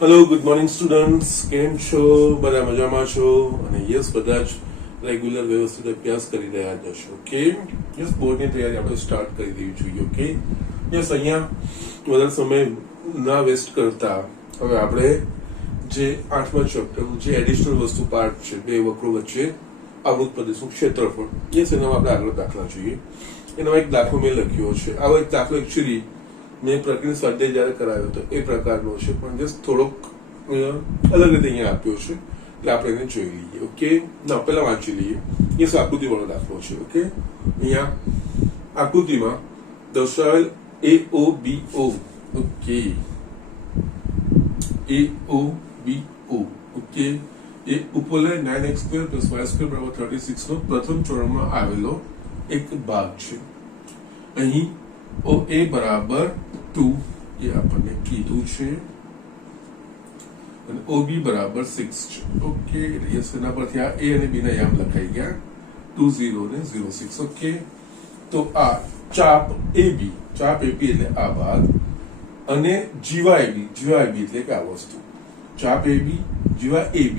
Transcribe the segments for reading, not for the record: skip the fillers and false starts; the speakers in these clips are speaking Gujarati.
હેલો ગુડ મોર્નિંગ સ્ટુડન્ટ્સ, કેમ છો? બધા મજામાં છો? અને યસ, બધા જ રેગ્યુલર વ્યવસ્થિત અભ્યાસ કરી રહ્યા જશો. ઓકે, યસ, બોર્ડની તૈયારી આપણે સ્ટાર્ટ કરી દેવી જોઈએ. ઓકે, યસ, અહીંયા વધારે સમય ના વેસ્ટ કરતા હવે આપણે જે 8મા ચેપ્ટરનું જે એડિશનલ વસ્તુ પાર્ટ છે, બે વક્રો વચ્ચે આવૃત પ્રદેશનું ક્ષેત્રફળ, યસ, એનામાં આપણે આગળ દાખલા જોઈએ. એનો એક દાખલો મેં લખ્યો છે. આવો એક દાખલો એકચ્યુઅલી મેં પ્રકૃતિ સ્વાધ્યાય જયારે કરાવ્યો હતો એ પ્રકારનો છે, પણ જસ્ટ થોડોક અલગ રીતે અહીંયા આપ્યો છે, એટલે આપણે એને જોઈ લઈએ. ઓકે, ના પહેલા વાંચી લઈએ. યસ, આકૃતિ વાળો દાખલો છે. ઓકે, અહીંયા આકૃતિમાં દર્શાવેલ AOBO, ઓકે, AOBO, ઓકે, એ ઉપવલય 9x² + y² = 36 નો પ્રથમ ચરણમાં આવેલો એક ભાગ છે. અહીં OA બરાબર 2 એ આપણને કીધું છે અને OB બરાબર 6 છે. ઓકે, યસ, એના પરથી આ A અને B ના યામ લખાઈ ગયા, 2 0 ને 0 6. ઓકે, તો આ ચાપ AB એટલે આ ભાગ અને જીવા AB એટલે કે આ વસ્તુ, ચાપ AB જીવા AB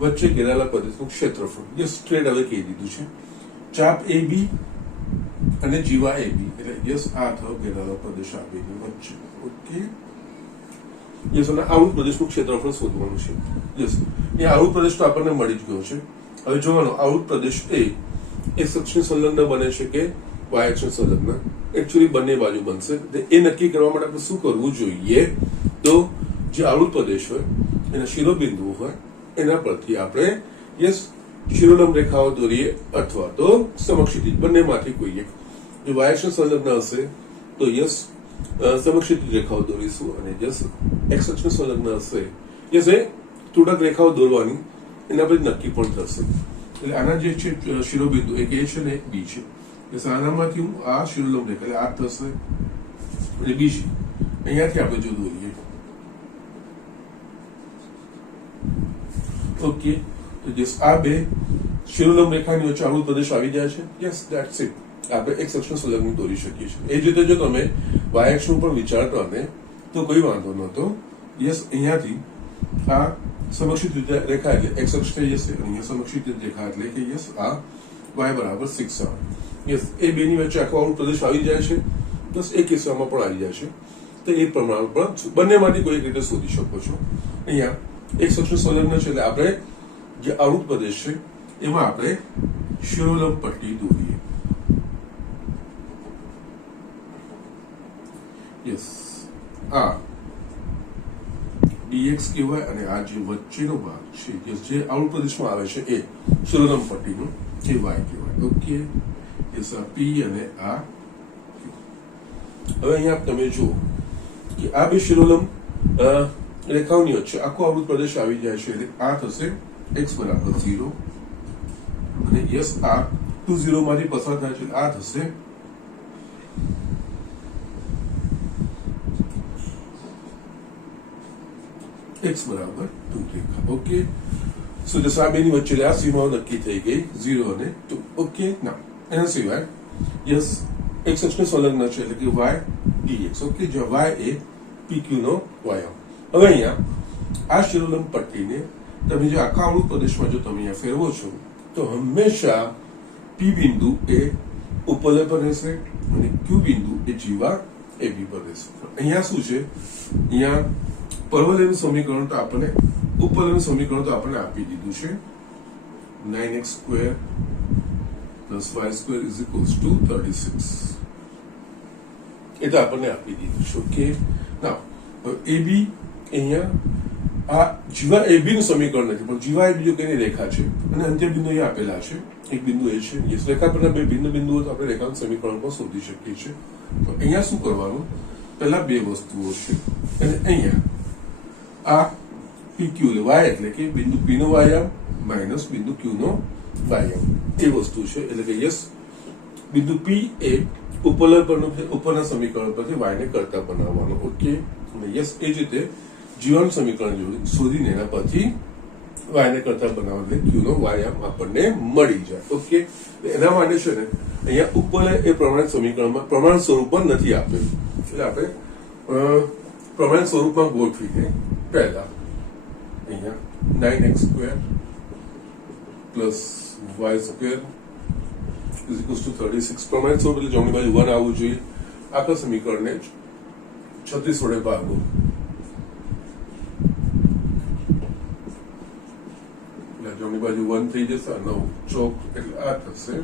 વચ્ચે ઘેરાયેલા પ્રદેશનું ક્ષેત્રફળ. યસ, સ્ટ્રેટ હવે કહી દીધું છે. ચાપ AB અને જીવા AB એટલે યસ આ થયો ઘેરાયેલો પ્રદેશ આ બેની વચ્ચે. ઓકે, યસ, અને આવૃત પ્રદેશનું ક્ષેત્રફળ શોધવાનું છે. યસ, એ આવૃત પ્રદેશ તો આપણને મળી જ ગયો છે. હવે જોવાનો આવૃત પ્રદેશ એ x અક્ષની સંલગ્ન બને છે કે y અક્ષની સંલગ્ન. એકચ્યુઅલી બંને બાજુ બનશે. એ નક્કી કરવા માટે આપણે શું કરવું જોઈએ? તો જે આવૃત પ્રદેશ હોય એના શિરોબિંદુ હોય એના પરથી આપણે યસ શિરોલંબ રેખાઓ દોરીએ અથવા તો સમક્ષિતિજ, બંનેમાંથી કોઈ એક. જો y અક્ષ સંલગ્ન હશે તો યસ સમક્ષિતિજ રેખાઓ દોરીશું, અને યસ x અક્ષ સંલગ્ન હશે યસ એ તૂટક રેખાઓ દોરવાની, એના પર નક્કી પણ થશે. એટલે આના જે છે શિરોબિંદુ એક A છે ને એક B છે. યસ, આનામાંથી હું આ શિરોલંબ રેખા એટલે આ થશે અને બીજી અહીંયાથી આપણે જો દોરીએ. ઓકે, તો યસ આ બે શિરોલંબ રેખાની વચ્ચે આવૃત પ્રદેશ આવી જાય છે. Yes, that's it. આપણે x અક્ષ સંલગ્ન દોરી શકીએ છીએ. એ જ રીતે જો તમે y અક્ષનું પણ વિચારતા ને તો કોઈ વાંધો નહોતો. યસ, અહીંયાથી આ સમક્ષિતિજ રેખા એટલે x અક્ષ થઈ જશે, અહીંયા સમક્ષિતિજ રેખા એટલે કે યસ આ y બરાબર 6 આવે. યસ, એ બેની વચ્ચે આખો આવૃત પ્રદેશ આવી જાય છે. બસ એ કિસ્સામાં પણ આવી જાય છે. તો એ પ્રમાણ પણ બંનેમાંથી કોઈ એક રીતે શોધી શકો છો. અહીંયા x અક્ષ સંલગ્ન છે એટલે આપણે જે આવૃત પ્રદેશ છે એમાં આપણે શિરોલંબ પટ્ટી દોરીએ. યસ, આ dx કહેવાય અને આ જે વચ્ચેનો ભાગ છે જે આવૃત પ્રદેશમાં આવે છે એ શિરોલંબ પટ્ટીનો જે y કહેવાય. ઓકે, યસ, આ P અને આ Q. હવે અહીંયા તમે જુઓ કે આ બે શિરોલંબ રેખાઓની વચ્ચે આખો આવૃત પ્રદેશ આવી જાય છે, એટલે આ થશે x બરાબર 0 અને યસ આ 2 0 માંથી પસાર થાય છે, આ થશે x બરાબર 2 રેખા. ઓકે, સો જસ આ બેની વચ્ચે આ સીમાઓ નક્કી થઈ ગઈ 0 અને 2. ઓકે, ના એના સિવાય યસ x અક્ષને સંલગ્ન છે એટલે કે y dx. ઓકે, જો y એ PQ નો વાયમ. હવે અહીંયા આ શિરોલંબ પટ્ટીને તમે જે આખા આવૃત પ્રદેશમાં જો તમે અહીંયા ફેરવો છો તો હંમેશા P બિંદુ એ ઉપવલય પર રહેશે અને Q બિંદુ એ જીવા AB પર રહેશે. અહીંયા શું છે, અહીંયા પરવલયનું સમીકરણ તો આપણને ઉપવલયનું સમીકરણ તો આપણને આપી દીધું છે, 9x² + y² = 36. એ તો આપણને આપી દીધું છે. ઓકે, ના AB અહીંયા આ જીવા AB નું સમીકરણ નથી, પણ જીવા AB જો કઈની રેખા છે અને અંત્ય બિંદુ અહીંયા આપેલા છે. એક બિંદુ એ છે, યસ, રેખા પરના બે ભિન્ન બિંદુઓ તો આપણે રેખાનું સમીકરણ પણ શોધી શકીએ છીએ. તો અહીંયા શું કરવાનું, પહેલા બે વસ્તુઓ છે અને અહીંયા આ PQ y એટલે કે બિંદુ P નો વાયામ માઇનસ બિંદુ Q નો વાયામ એ વસ્તુ છે. એટલે કે યસ બિંદુ P એ ઉપરના સમીકરણ પરથી y ને કરતા બનાવવાનો. ઓકે, અને યસ એ જ રીતે જીવાનું સમીકરણ શોધીને એના પરથી y ને કરતા બનાવવા એટલે Q નો વાયામ આપણને મળી જાય. ઓકે, એના માટે છે ને અહીંયા ઉપવલય એ પ્રમાણિત સમીકરણમાં પ્રમાણ સ્વરૂપમાં નથી આપેલું, એટલે આપણે પ્રમાણ સ્વરૂપમાં ગોઠવીને પહેલા અહીંયા 9x² plus y² is equals to 36 પ્રમાણ સ્વરૂપ એટલે જમણી બાજુ 1 આવવું જોઈએ. આખા સમીકરણને 36 વડે ભાગો એટલે જમણી બાજુ 1 થઈ જશે. 9 ચોક એટલે આ થશે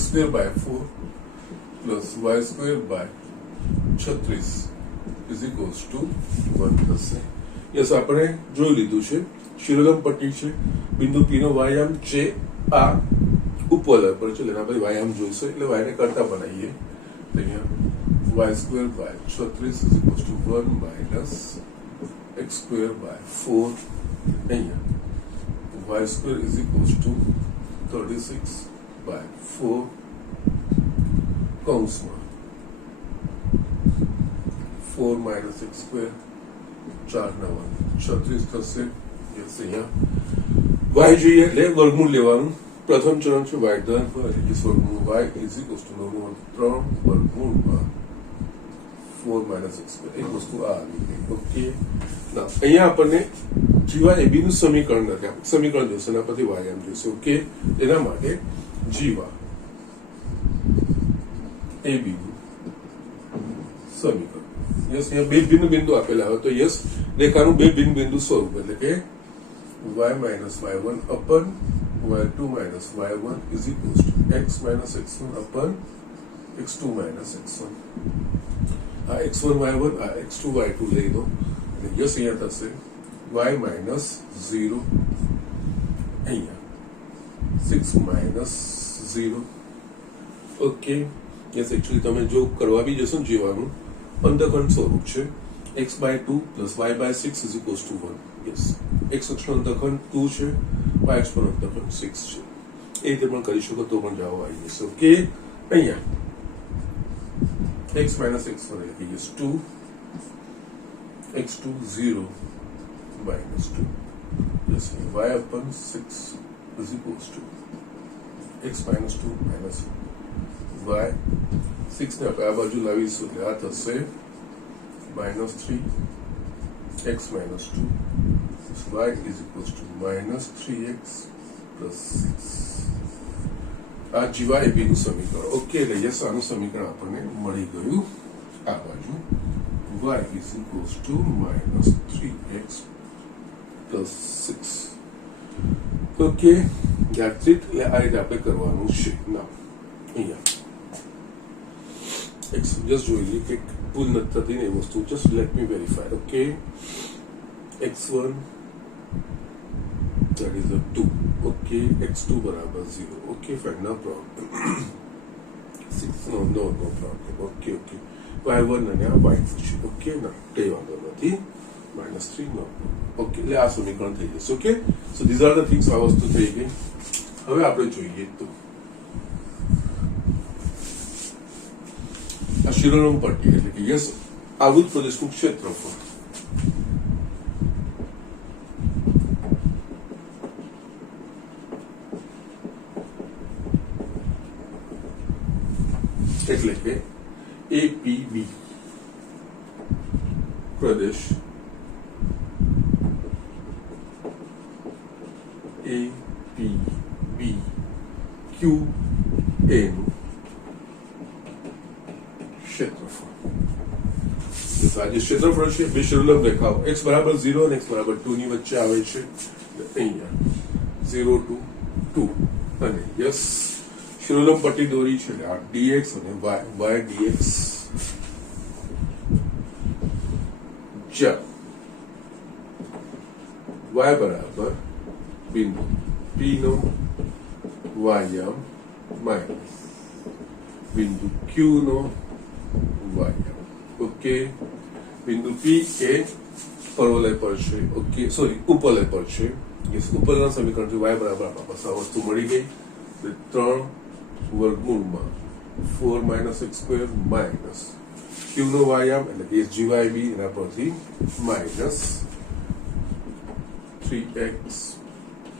x² by 4 plus y² by 36 is equals to 1 થશે. યસ, આપણે જોઈ લીધું છે. શિરોલંબ પટ્ટી છે, બિંદુ P નો વ્યાયામ જે આ ઉપવલય પર છે, એના પછી વ્યાયામ જોઈશે એટલે y ને કરતા બનાવીએ. તો અહીંયા y² by 36 is equals to 1 minus x² by 4. અહીંયા y² is equals to 36 by 4 કૌંસમાં 4 માઇનસ x², 4 ના 36 થશે. યસ, અહીંયા y જોઈએ એટલે વર્ગમૂળ લેવાનું. પ્રથમ ચરણ છે y દર પર એટલે વર્ગમૂળ y ઇઝ ઇક્વલ્સ ટુ 3 વર્ગમૂળમાં 4 માઇનસ x². એક વસ્તુ આ આવી ગઈ. ઓકે, ના અહીંયા આપણને જીવા AB નું સમીકરણ નથી, સમીકરણ જોઈશે એના પરથી વ્યાયામ જોઈશે. ઓકે, એના માટે જીવા AB નું સમીકરણ. યસ, અહીંયા બે ભિન્ન બિંદુ આપેલા હોય તો યસ રેખાનું બે ભિન્ન બિંદુ સ્વરૂપ એટલે કે y minus y1 અપન y2 minus y1 is equals to x minus x1 અપન x2 minus x1. આ x1 y1 આ x2 y2 લઈ દો અને યસ અહીંયા થશે y માઇનસ 0 અહીંયા 6 માઇનસ 0. ઓકે, યસ એકચ્યુઅલી તમે જો કરવા બી જશો ને જીવાનું અંતઃખંડ સ્વરૂપ છે x by 2 plus y by 6 is equals to 1. Yes, x અક્ષનો અંતઃખંડ 2 છે, y અક્ષનો અંતઃખંડ 6 છે. એ રીતે પણ કરી શકો તો પણ જવાબ આવી જશે. ઓકે, અહીંયા x minus x1 એટલે કે 2 x2 0 minus 2. Yes, y upon 6 is equals to x minus 2 minus y. 6 ને આપણે આ બાજુ લાવીશું એટલે આ થશે minus 3 x minus 2 y is equals to minus 3x plus 6. આ જીવા AB નું સમીકરણ. ઓકે, એટલે યસ આનું સમીકરણ આપણને મળી ગયું. આ બાજુ y is equals to minus 3x plus 6. Okay, that's it. એટલે આ રીતે આપણે કરવાનું છે. ના અહીંયા just જોઈ લઈએ કે ભૂલ નથી થતી ને એ વસ્તુ. just let me verify. okay, x1 that is a 2. okay, x2 બરાબર 0. okay, fine, no problem. 6 no problem. okay, y1 અને આ y2 છે. okay, ના કઈ વાંધો નથી. -3 no. okay, એટલે આ સમીકરણ થઈ જશે. okay, so these are the things. આ વસ્તુ થઈ ગઈ. હવે આપણે જોઈએ તો આ શિરોલંબ પટ્ટી એટલે કે યસ આવૃત પ્રદેશનું ક્ષેત્રફળ. એટલે કે APB પ્રદેશ APB QA નું ક્ષેત્રફળ. આ જે ક્ષેત્રફળ છે બે શિરોલંબ રેખાઓ x બરાબર 0 અને x બરાબર 2 ની વચ્ચે આવે છે. અહીંયા 0 to 2 અને યસ શિરોલંબ પટ્ટી દોરી છે એટલે આ dx અને y dx. જ્યાં y બરાબર બિંદુ P નો વ્યાયામ માઇનસ બિંદુ Q નો વ્યાયામ. ઓકે, બિંદુ P એ પરવલય પર છે. ઓકે, સોરી ઉપવલય પર છે. યસ, ઉપરના સમીકરણથી y બરાબર આપણા પાસે આ વસ્તુ મળી ગઈ. 3 વર્ગમૂળમાં 4 માઇનસ x² માઇનસ Q નો વ્યાયામ એટલે કે GYB એના પરથી માઇનસ 3x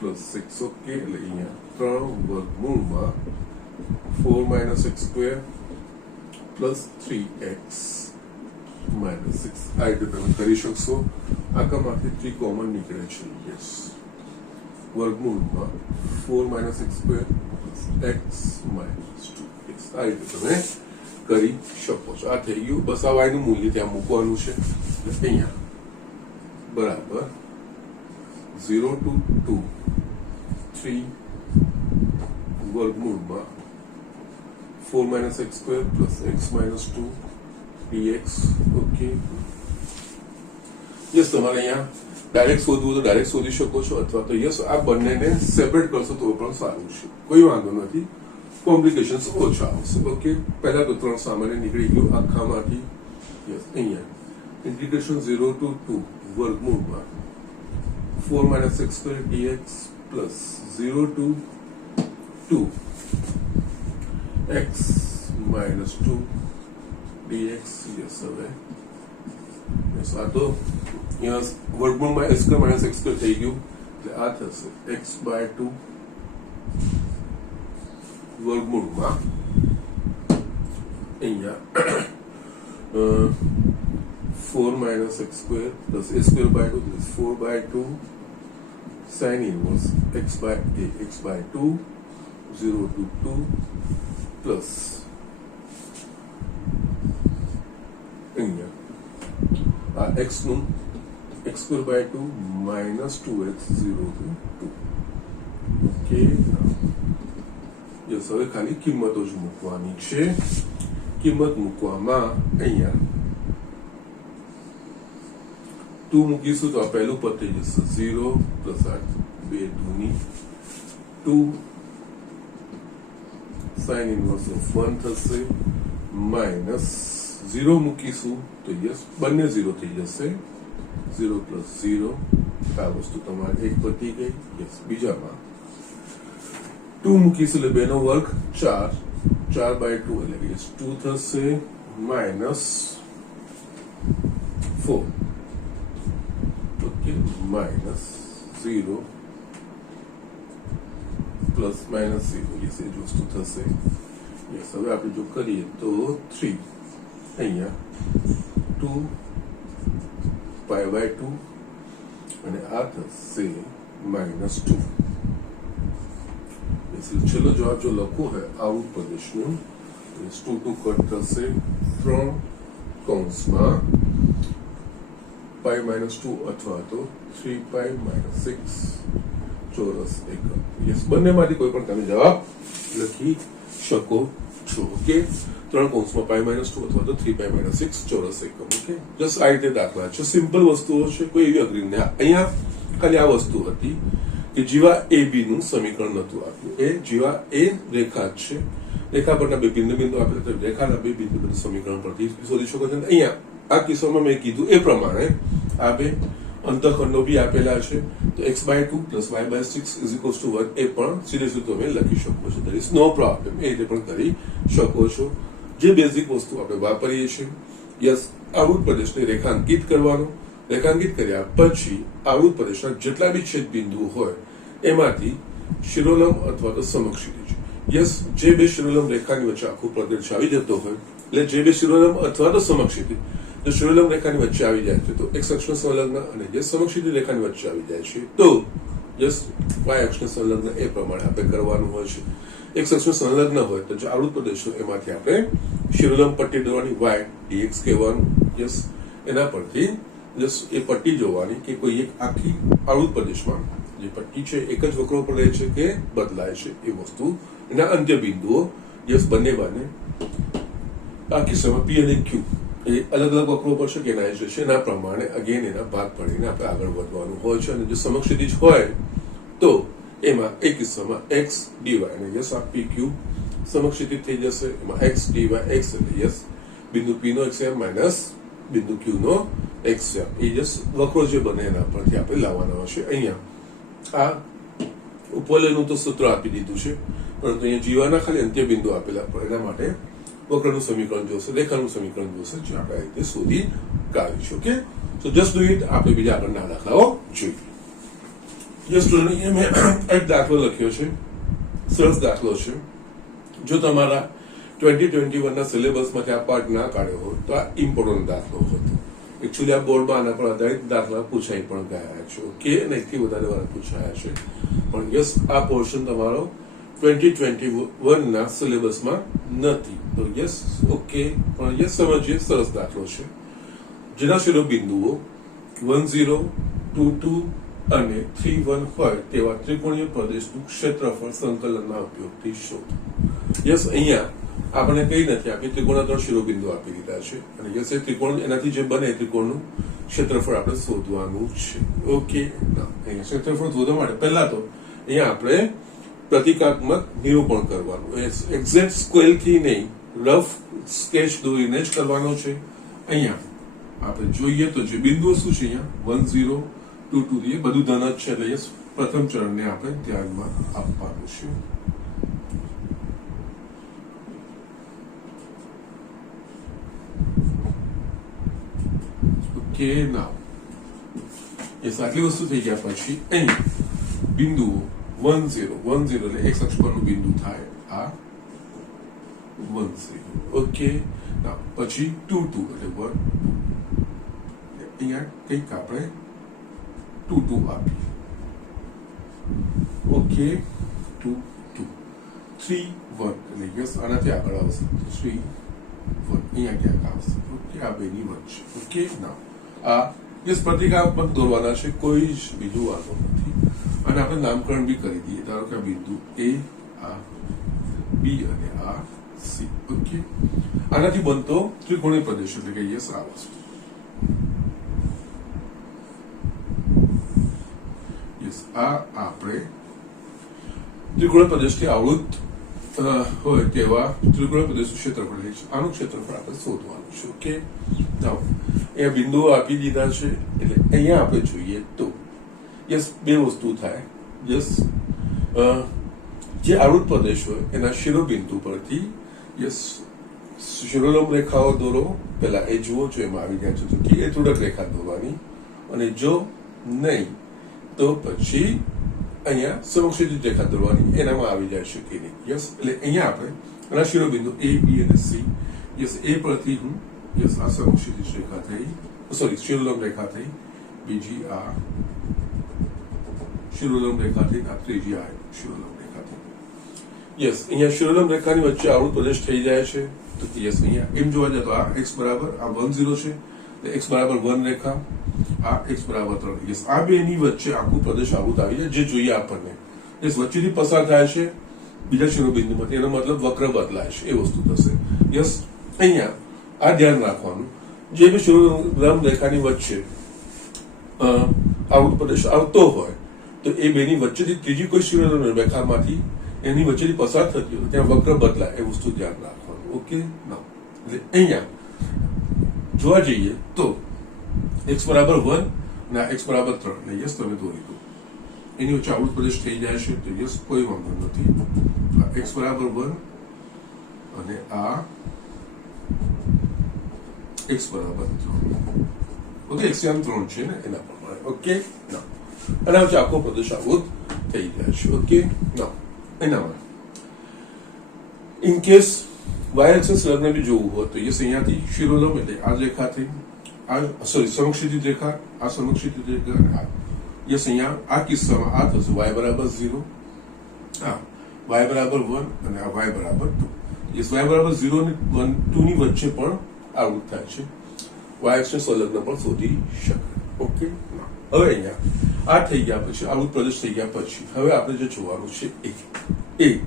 પ્લસ 6. ઓકે, એટલે અહીંયા 3 વર્ગમૂળમાં 4 માઇનસ x² પ્લસ 3x -6 આ રીતે તમે કરી શકશો. આખામાંથી 3 કોમન નીકળે છે. યસ, વર્ગમૂળમાં 4 - x² x - 2x આ રીતે તમે કરી શકો છો. આ થઈ ગયું. બસ આ y નું મૂલ્ય ત્યાં મૂકવાનું છે. એટલે અહીંયા બરાબર 0 to 2 3 વર્ગમૂળમાં 4 - x² x - 2 dx. Okay, yes, તમારે અહીંયા ડાયરેક્ટ શોધવું તો ડાયરેક્ટ શોધી શકો છો, અથવા તો યસ આ બંનેને સેપરેટ કરશો તો પણ સારું છે, કોઈ વાંધો નથી, કોમ્પ્લિકેશન્સ ઓછા આવશે. ઓકે, પહેલા તો 3 સામાન્ય નીકળી ગયું આખામાંથી. યસ, અહીંયા ઇન્ટિગ્રેશન 0 to 2 વર્ગમૂળમાં 4 - x² dx plus 0 to 2 x - 2 dx. Yes, હવે યસ આ તો યસ વર્ગમૂળમાં x² - x² થઈ ગયું, એટલે આ થશે x/2 વર્ગમૂળમાં અહીંયા 4 - x² plus a²/2 is 4/2 sin inverse x/2 0 to 2 plus અહીંયા આ x નું x²/2 minus 2x 0 to 2. Okay, yes, હવે ખાલી કિંમતો જ મૂકવાની છે. કિંમત મૂકવામાં અહીંયા 2 મૂકીશું તો આ પહેલું પદ થઈ જશે 0 પ્લસ આ 2 2 2 sin inverse of 1 થશે માઇનસ 0 મૂકીશું તો યસ બંને 0 થઈ જશે 0 plus 0 આ વસ્તુ તમારે એક પતી ગઈ. યસ, બીજામાં 2 મૂકીશું એટલે 2 નો વર્ગ 4 4/2 એટલે યસ 2 થશે minus 4. Okay, minus 0 plus minus 0 yes એ જ વસ્તુ થશે. યસ, હવે આપણે જો કરીએ તો 3 અહીંયા 2 π/2 અને આ થશે -2. છેલ્લો જવાબ જો લખવો હોય આવું પ્રદેશનું 2 2 કટ થશે 3 કૌંસમાં π-2 અથવા તો 3π - 6 ચોરસ એકમ. યસ, બંનેમાંથી કોઈ પણ તમે જવાબ લખી શકો છો. ઓકે, 3 કૌંસમાં π-2 અથવા તો 3π - 6 ચોરસ એકમ. ઓકે, જસ્ટ આ રીતે દાખલા છે, સિમ્પલ વસ્તુઓ છે, કોઈ એવી અઘરી નહીં. અહીંયા ખાલી આ વસ્તુ હતી કે જીવા AB નું સમીકરણ નતું આપ્યું. એ જીવા એ રેખા જ છે, રેખા પરના બે બિંદુ આપેલા તો રેખાના બે બિંદુ સમીકરણ પરથી શોધી શકો છો. અહીંયા આ કિસ્સામાં મેં કીધું એ પ્રમાણે આ બે અંતઃખંડો બી આપેલા છે, તો x/2 plus y/6 is equals to 1 એ પણ સીધે સીધું તમે લખી શકો છો. there is no problem, એ રીતે પણ કરી શકો છો. જે બેઝિક વસ્તુ આપણે વાપરીએ છીએ, યસ, આવૃત પ્રદેશને રેખાંકિત કરવાનો, રેખાંકિત કર્યા પછી આવૃત પ્રદેશના જેટલા બી છેદ બિંદુઓ હોય એમાંથી શિરોલંબ અથવા તો સમક્ષિતિજ, યસ, જે બે શિરોલંબ રેખાની વચ્ચે આખું પ્રદેશ આવી જતો હોય, એટલે જે બે શિરોલંબ અથવા તો સમક્ષિતિજ જો શિરોલંબ રેખાની વચ્ચે આવી જાય છે તો x અક્ષને સંલગ્ન, અને જે સમક્ષિતિજ રેખાની વચ્ચે આવી જાય છે તો યસ y અક્ષને સંલગ્ન એ પ્રમાણે આપણે કરવાનું હોય છે. x અક્ષને સંલગ્ન હોય તો જે આવૃત પ્રદેશો એમાંથી આપણે શિરોલંબ પટ્ટી દોરવાની y dx કહેવાનું. યસ, એના પરથી યસ એ પટ્ટી જોવાની કે કોઈ એક આખી આવૃત પ્રદેશમાં જે પટ્ટી છે એક જ વક્રો પર રહે છે કે બદલાય છે એ વસ્તુ, એના અંત્ય બિંદુઓ યસ બંને બાને આ કિસ્સામાં p અને q એ અલગ અલગ વક્રો પર છે કે એના છે એના પ્રમાણે અગેન એના ભાગ પાડીને આપણે આગળ વધવાનું હોય છે. અને જો સમક્ષિતિજ હોય તો એમાં એક કિસ્સામાં x dy અને યસ આ pq સમક્ષિતિજ થઈ જશે, એમાં x dy x એટલે યસ બિંદુ p નો x માઇનસ બિંદુ q નો x એ યસ વક્રો જે બને એના પરથી આપણે લાવવાના હોય છે. અહીંયા આ ઉપવલયનું તો સૂત્ર આપી દીધું છે, પરંતુ અહીંયા જીવાના ખાલી અંત્ય બિંદુ આપેલા પણ એના માટે વક્રનું સમીકરણ જોશે, રેખાનું સમીકરણ જોશે, જે આપણે આ રીતે શોધી કાઢીશું. Okay, so just do it. આપણે બીજા આગળના દાખલાઓ જોઈએ. જસ્ટ અહીંયા મેં એક દાખલો લખ્યો છે, સરસ દાખલો છે. જો તમારા 2021 ના સિલેબસમાંથી આ પાર્ટ ના કાઢ્યો હોય તો આ ઇમ્પોર્ટન્ટ દાખલો હતો. એકચ્યુઅલી આ બોર્ડમાં આના પર આધારિત દાખલા પૂછાઈ પણ ગયા છે. ઓકે, અને એકથી વધારે વાર પૂછાયા છે. પણ યસ, આ પોર્શન તમારો 2021 ના સિલેબસમાં નથી. તો યસ, ઓકે, પણ યસ સમજીએ, સરસ દાખલો છે. જેના શિરોબિંદુઓ 1 0 2 2 અને 3 1 હોય તેવા ત્રિકોણીય પ્રદેશનું ક્ષેત્રફળ સંકલનના ઉપયોગથી શોધો. યસ, અહીંયા આપણે કઈ નથી આપી, ત્રિકોણના 3 શિરોબિંદુ આપી દીધા છે અને યસ, એ ત્રિકોણ એનાથી જે બને ત્રિકોણનું ક્ષેત્રફળ આપણે શોધવાનું છે. ઓકે, અહીંયા ક્ષેત્રફળ શોધવા માટે પહેલા તો અહીંયા આપણે પ્રતિકાત્મક નિરૂપણ કરવાનું, એક્ઝેક્ટ સ્કેલ થી નહીં, રફ સ્કેચ દોરીને જ કરવાનો છે. અહીંયા આપણે જોઈએ તો જે બિંદુઓ શું છે, અહીંયા 1 0 2 2 એ બધું ધન જ છે. એટલે યસ, પ્રથમ ચરણને આપણે ધ્યાનમાં આપવાનું છે. ઓકે, નાઉ યસ, આટલી વસ્તુ થઈ ગયા પછી અહીં બિંદુઓ 1 0 1 0 એટલે x અક્ષ પરનું બિંદુ થાય આ 1 0. ઓકે, નાઉ પછી 2 2 એટલે 1 2 અહીંયા કંઈક આપણે 2 2 આપીએ. ઓકે, 2 2 3 1 એટલે યસ, આનાથી આગળ આવશે 3 1 અહીંયા ક્યાંક આવશે. ઓકે, આ બેની વચ્ચે. ઓકે, નાઉ આ યસ પ્રતિકાત્મક દોરવાના છે, કોઈ જ બીજું વાંધો નથી. અને આપણે નામકરણ બી કરી દઈએ. ધારો કે આ બિંદુ A, આ B અને આ C. ઓકે, આનાથી બનતો ત્રિકોણીય પ્રદેશ એટલે કે યસ આ વસ્તુ. યસ, આ આપણે ત્રિકોણીય પ્રદેશથી આવૃત હોય તેવા ત્રિકોણીય પ્રદેશનું ક્ષેત્રફળ છે. આનું ક્ષેત્રફળ આપણે શોધવાનું છે. ઓકે, નાઉ અહીંયા બિંદુઓ આપી દીધા છે એટલે અહીંયા આપણે જોઈએ તો યસ, બે વસ્તુ થાય. યસ, જે આવૃત પ્રદેશ હોય એના શિરોબિંદુ પરથી યસ શિરોલંબ રેખાઓ દોરો. પહેલા એ જુઓ, જો એમાં આવી ગયા છે તો એ થોડક રેખા દોરવાની, અને જો નહીં તો પછી અહીંયા સમક્ષિતિજ રેખા દોરવાની. એનામાં આવી જાય છે કે નહીં. યસ, એટલે અહીંયા આપણે એના શિરોબિંદુ A, B અને C. યસ, એ પરથી હું યસ આ સમક્ષિતિજ રેખા થઈ, સોરી શિરોલંબ રેખા થઈ, બીજી આ શિરોલંબ રેખા થઈ, આ ત્રીજી આ શિરોલંબ રેખા થઈ. યસ, અહીંયા શિરોલંબ રેખાની વચ્ચે આવૃત પ્રદેશ થઈ જાય છે. તો યસ, અહીંયા એમ જોવા જાય તો આ x બરાબર આ 1 0 છે, x બરાબર 1 રેખા, આ x બરાબર 3. યસ, આ બેની વચ્ચે આખું પ્રદેશ આવૃત આવી જાય, જે જોઈએ આપણને. યસ, વચ્ચેથી પસાર થાય છે બીજા શિરોબિંદુમાંથી, એનો મતલબ વક્ર બદલાય છે, એ વસ્તુ થશે. યસ, અહીંયા આ ધ્યાન રાખવાનું, જે બી શિરોલંબ રેખાની વચ્ચે આવૃત પ્રદેશ આવતો હોય તો એ બેની વચ્ચેથી ત્રીજી કોઈ શિરોલંબ રેખામાંથી એની વચ્ચેથી પસાર થતી હોય ત્યાં વક્ર બદલાય, એ વસ્તુ ધ્યાન રાખવાનું. ઓકે, ના એટલે અહીંયા જોવા જઈએ તો x બરાબર 1 અને x બરાબર 3 એટલે યસ તમે દોરી દો. એની વચ્ચે આવૃત પ્રદેશ થઈ જાય છે તો યસ કોઈ વાંધો નથી. x બરાબર 1 અને આ x બરાબર 3. ઓકે, x યામ 3 છે ને એના પ્રમાણે. ઓકે, ના અને વચ્ચે આખો પ્રદેશ આવૃત થઈ જાય છે. ઓકે, ના એનામાં ઇન કેસ વાય એક્સિસ લગ્ન બી જોવું હોય તો યસ, અહીંયાથી શિરોલંબ એટલે આ રેખાથી આ સોરી સમક્ષિતિજ રેખા, આ સમક્ષિતિજ રેખા અને આ યસ, અહીંયા આ કિસ્સામાં આ થશે y બરાબર 0, આ y બરાબર 1 અને આ y બરાબર 2. યસ, y બરાબર 0 અને 1 2 ની વચ્ચે પણ આવૃત થાય છે. y એક્સિસ સંલગ્ન પણ શોધી શકાય. ઓકે, હવે અહીંયા આ થઈ ગયા પછી આવૃત પ્રદેશ થઈ ગયા પછી હવે આપણે જે જોવાનું છે એ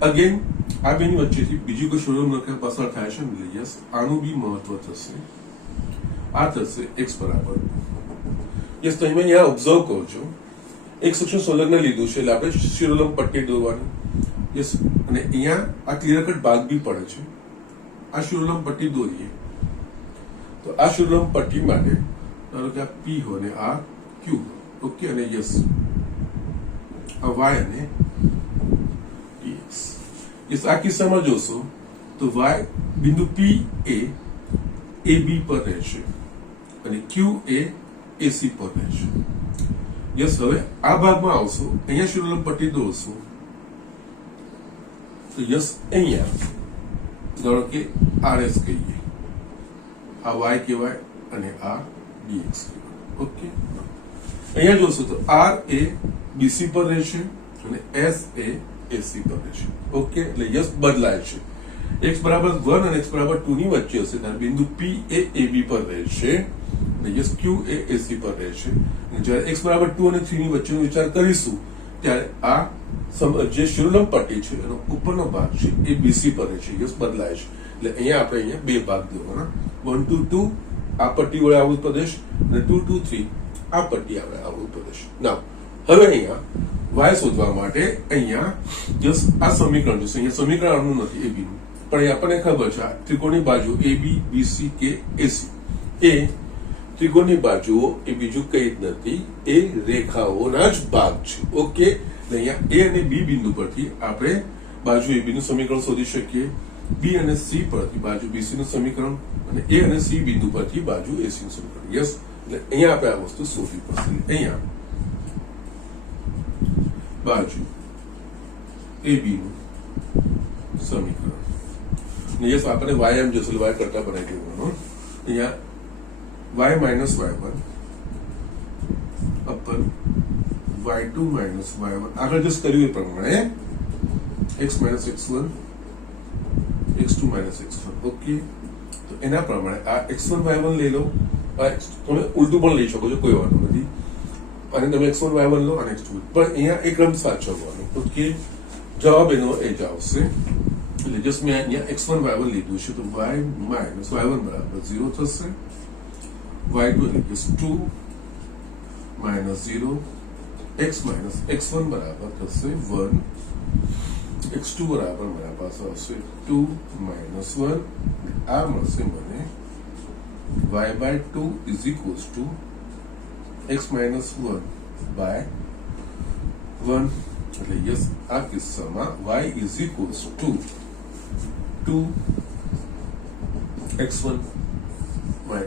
અગેન આ બેની વચ્ચેથી બીજી કોઈ શિરોલંબ રેખા પસાર થાય છે ને યસ, આનું બી મહત્વ થશે. આ થશે x બરાબર 2. યસ, તો અહીંયા ઓબ્ઝર્વ કરજો, એક સેક્શન સંલગ્ન લીધું છે એટલે આપણે શિરોલંબ પટ્ટી દોરવાની. યસ, અને અહીંયા આ ક્લિયર કટ ભાગ બી પડે છે. આ શિરોલંબ પટ્ટી દોરીએ તો આ શિરોલંબ પટ્ટી માટે ધારો કે આ P હોય ને આ Q. ઓકે, અને યસ આ y અને dx. યસ, આ કિસ્સામાં જોશો તો y બિંદુ P એ AB પર રહેશે અને Q એ AC પર રહેશે. યસ, હવે આ ભાગમાં આવશો, અહીંયા શિરોલંબ પટ્ટી દોરશો તો યસ, અહીંયા ધારો કે RS કહીએ, આ y કહેવાય અને આ dx કહેવાય. ઓકે, અહીંયા જોશો તો R એ BC પર રહેશે અને S એ AC પર રહેશે. ઓકે, એટલે યસ બદલાય છે. x બરાબર 1 અને x બરાબર 2 ની વચ્ચે હશે ત્યારે બિંદુ P એ AB પર રહેશે અને યસ Q એ AC પર રહેશે. અને જ્યારે x બરાબર 2 અને 3 ની વચ્ચેનો વિચાર કરીશું ત્યારે આ જે શિરોલંબ પટ્ટી છે એનો ઉપરનો ભાગ છે એ BC પર રહેશે. યસ બદલાય છે. એટલે અહીંયા આપણે બે ભાગ દેવાના, 1 to 2 આ પટ્ટી વડે આવૃત પ્રદેશ અને 2 to 3 આ પટ્ટી આવે આવૃત પ્રદેશ. નાવ હવે અહીંયા y શોધવા માટે અહીંયા જસ્ટ આ સમીકરણ જોશે. અહીંયા સમીકરણ આનું નથી AB નું, પણ એ આપણને ખબર છે આ ત્રિકોણની બાજુ AB BC કે AC એ ત્રિકોણની બાજુઓ એ બીજું કઈ જ નથી, એ રેખાઓના જ ભાગ છે. ઓકે, એટલે અહીંયા A અને B બિંદુ પરથી આપણે બાજુ AB નું સમીકરણ શોધી શકીએ, B અને C પરથી બાજુ BC નું સમીકરણ અને A અને C બિંદુ પરથી બાજુ AC નું સમીકરણ. યસ, એટલે અહીંયા આપણે આ વસ્તુ શોધવી પડશે. અહીંયા બાજુ AB નું સમીકરણ યસ આપણે y એમ જશે, y કરતા બનાવી દેવાનું. અહીંયા y minus y1 અપન y2 minus y1 આગળ જસ્ટ કર્યું એ પ્રમાણે x minus x1 x2 minus x1. Okay, તો એના પ્રમાણે આ x1 y1 લઈ લો, તમે ઉલટું પણ લઈ શકો છો, કોઈ વાંધો નથી. અને તમે x1 y1 લો અને x2, પણ અહીંયા એક ક્રમ સાચવવાનો. ઓકે, જવાબ એનો એ જ આવશે. એટલે જસ્ટ મેં અહીંયા x1 y1 લીધું છે તો y માઇનસ y1 બરાબર 0 થશે, y2 એટલે કે 2 માઇનસ 0, x માઇનસ x1 બરાબર થશે 1, x2 બરાબર મારા પાસે આવશે 2 માઇનસ 1, આ મળશે મને y by 2 is equals to x minus 1 by 1. એટલે યસ આ કિસ્સામાં y is equals to 2 x1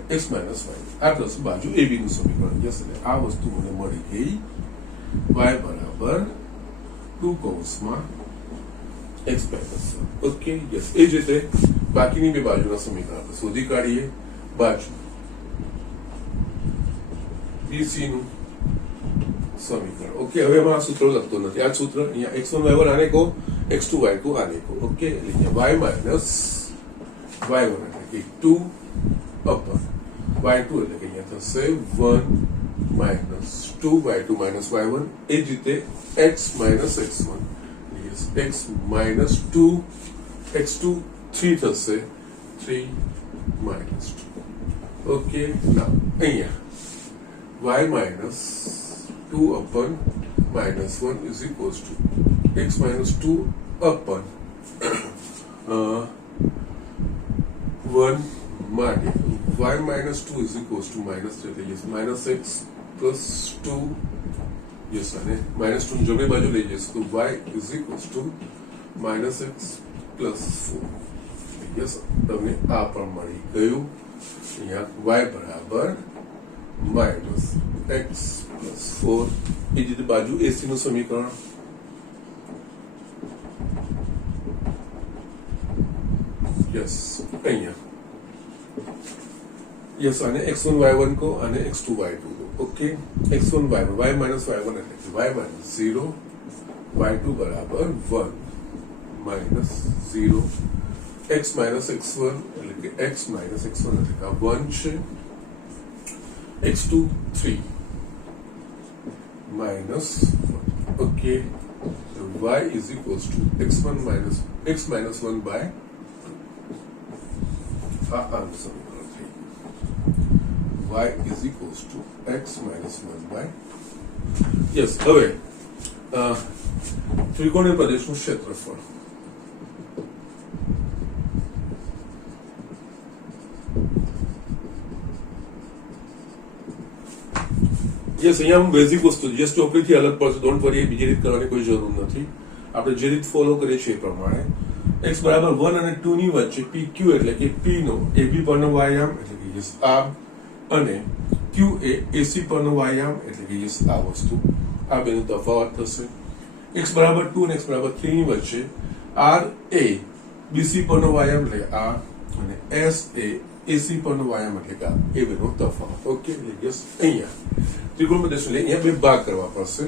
x minus y. આ પ્લસ બાજુ AB નું સમીકરણ. યસ, એટલે આ વસ્તુ મને મળી ગઈ, y બરાબર 2 કૌંસમાં x minus 1. ઓકે, યસ, એ જ રીતે બાકીની બે બાજુના સમીકરણ આપણે શોધી કાઢીએ. બાજુ BC નું સમીકરણ. ઓકે, હવે એમાં આ સૂત્ર લખતો નથી, આ સૂત્ર અહીંયા x1 y1 આને કહો, x2 y2 આને કહો. ઓકે, એટલે અહીંયા y માઇનસ y1 એટલે કે 2 અપન y2 એટલે કે અહીંયા થશે 1 માઇનસ 2 y2 માઇનસ y1. એ જ રીતે x minus x1 x minus 2 x2 3 થશે 3 માઇનસ 2. ઓકે, ના અહીંયા y minus 2 upon minus 1 is equals to x minus 2 upon 1 માટે y minus 2 is equals to minus 3, yes, minus x plus 2, yes, અને minus 2 જમણી બાજુ લઈ જઈશું તો y is equals to minus x plus 4. yes, તમને આ પણ મળી ગયું. અહીંયા y બરાબર માઇનસ x પ્લસ 4. એ જ રીતે બાજુ AC નું સમીકરણ. યસ, અહીંયા યસ, આને x1 y1 કહો અને x2 y2 કહો. Okay, x1 y1 y minus y1 એટલે કે y માઇનસ 0, y2 બરાબર 1 માઇનસ 0, x માઇનસ x1 એટલે કે x માઇનસ x1 એટલે કે 1 છે, x2 3 minus 1. Okay, so y is equals to x1 minus x minus 1 by answer. Y is equals to x minus 1 by yes. હવે ત્રિકોણીય પ્રદેશનું ક્ષેત્રફળ. યસ, અહીંયા હું બેઝિક વસ્તુ જસ્ટ ચોપડીથી અલગ પડશે, ડોન્ટ વરી, બીજી રીત કરવાની કોઈ જરૂર નથી. આપણે જે રીત ફોલો કરીએ છીએ એ પ્રમાણે x બરાબર 1 અને 2 ની વચ્ચે PQ એટલે કે P નો AB પરનો વાયામ એટલે કે યસ આ, અને Q એ AC પરનો વાયામ એટલે કે યસ આ વસ્તુ, આ બેનો તફાવત થશે. x બરાબર 2 અને x બરાબર 3 ની વચ્ચે R એ બીસી પરનો વ્યાયામ એટલે આ અને એસ એ એસી પરનો વ્યાયામ એટલે કે આ એ બેનો તફાવત. ઓકે, એટલે યસ અહીંયા ત્રિકોણમિતિ એટલે અહીંયા બે ભાગ કરવા પડશે.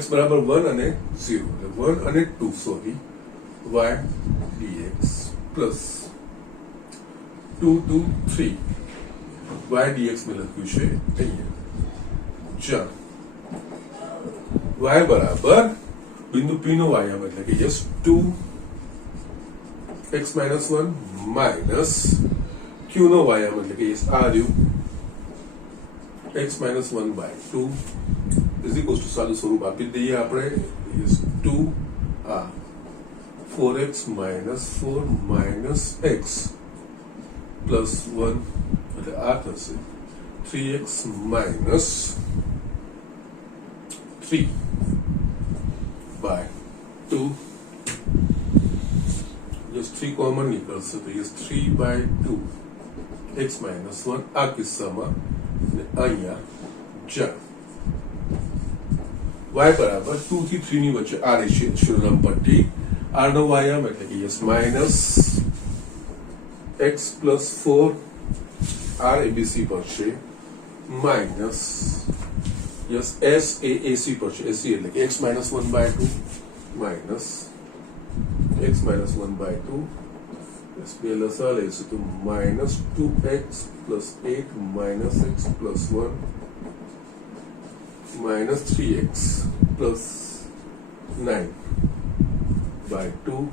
x બરાબર 1 અને 0 એટલે 1 અને 2 sorry y dx plus 2 2 3 y dx મેં લખ્યું છે અહીંયા. ચાલો y બરાબર બિંદુ p નો વ્યાયામ એટલે કે yes 2 x minus 1 minus q નો વ્યાયામ એટલે કે યસ આ રહ્યું x minus 1 by 2 is equals to સાદું સ્વરૂપ આપી દઈએ આપણે યસ 2 આ 4x minus 4 minus x plus 1 એટલે આ થશે 3x minus 3 by 2 just 3 common નીકળશે તો yes 3 by 2 x minus 1 આ કિસ્સામાં અને અહીંયા ચાર y બરાબર 2 થી 3 ની વચ્ચે આ રહી છે શિરોનામ પટ્ટી r નો વ્યાયામ એટલે કે yes minus x plus 4 r abc પર છે minus yes s a ac પર છે ac એટલે કે x minus 1 by 2 minus x minus 1 by 2 yes બે લસા લઈશું તો minus 2x plus 8 minus x plus 1 minus 3x plus 9 by 2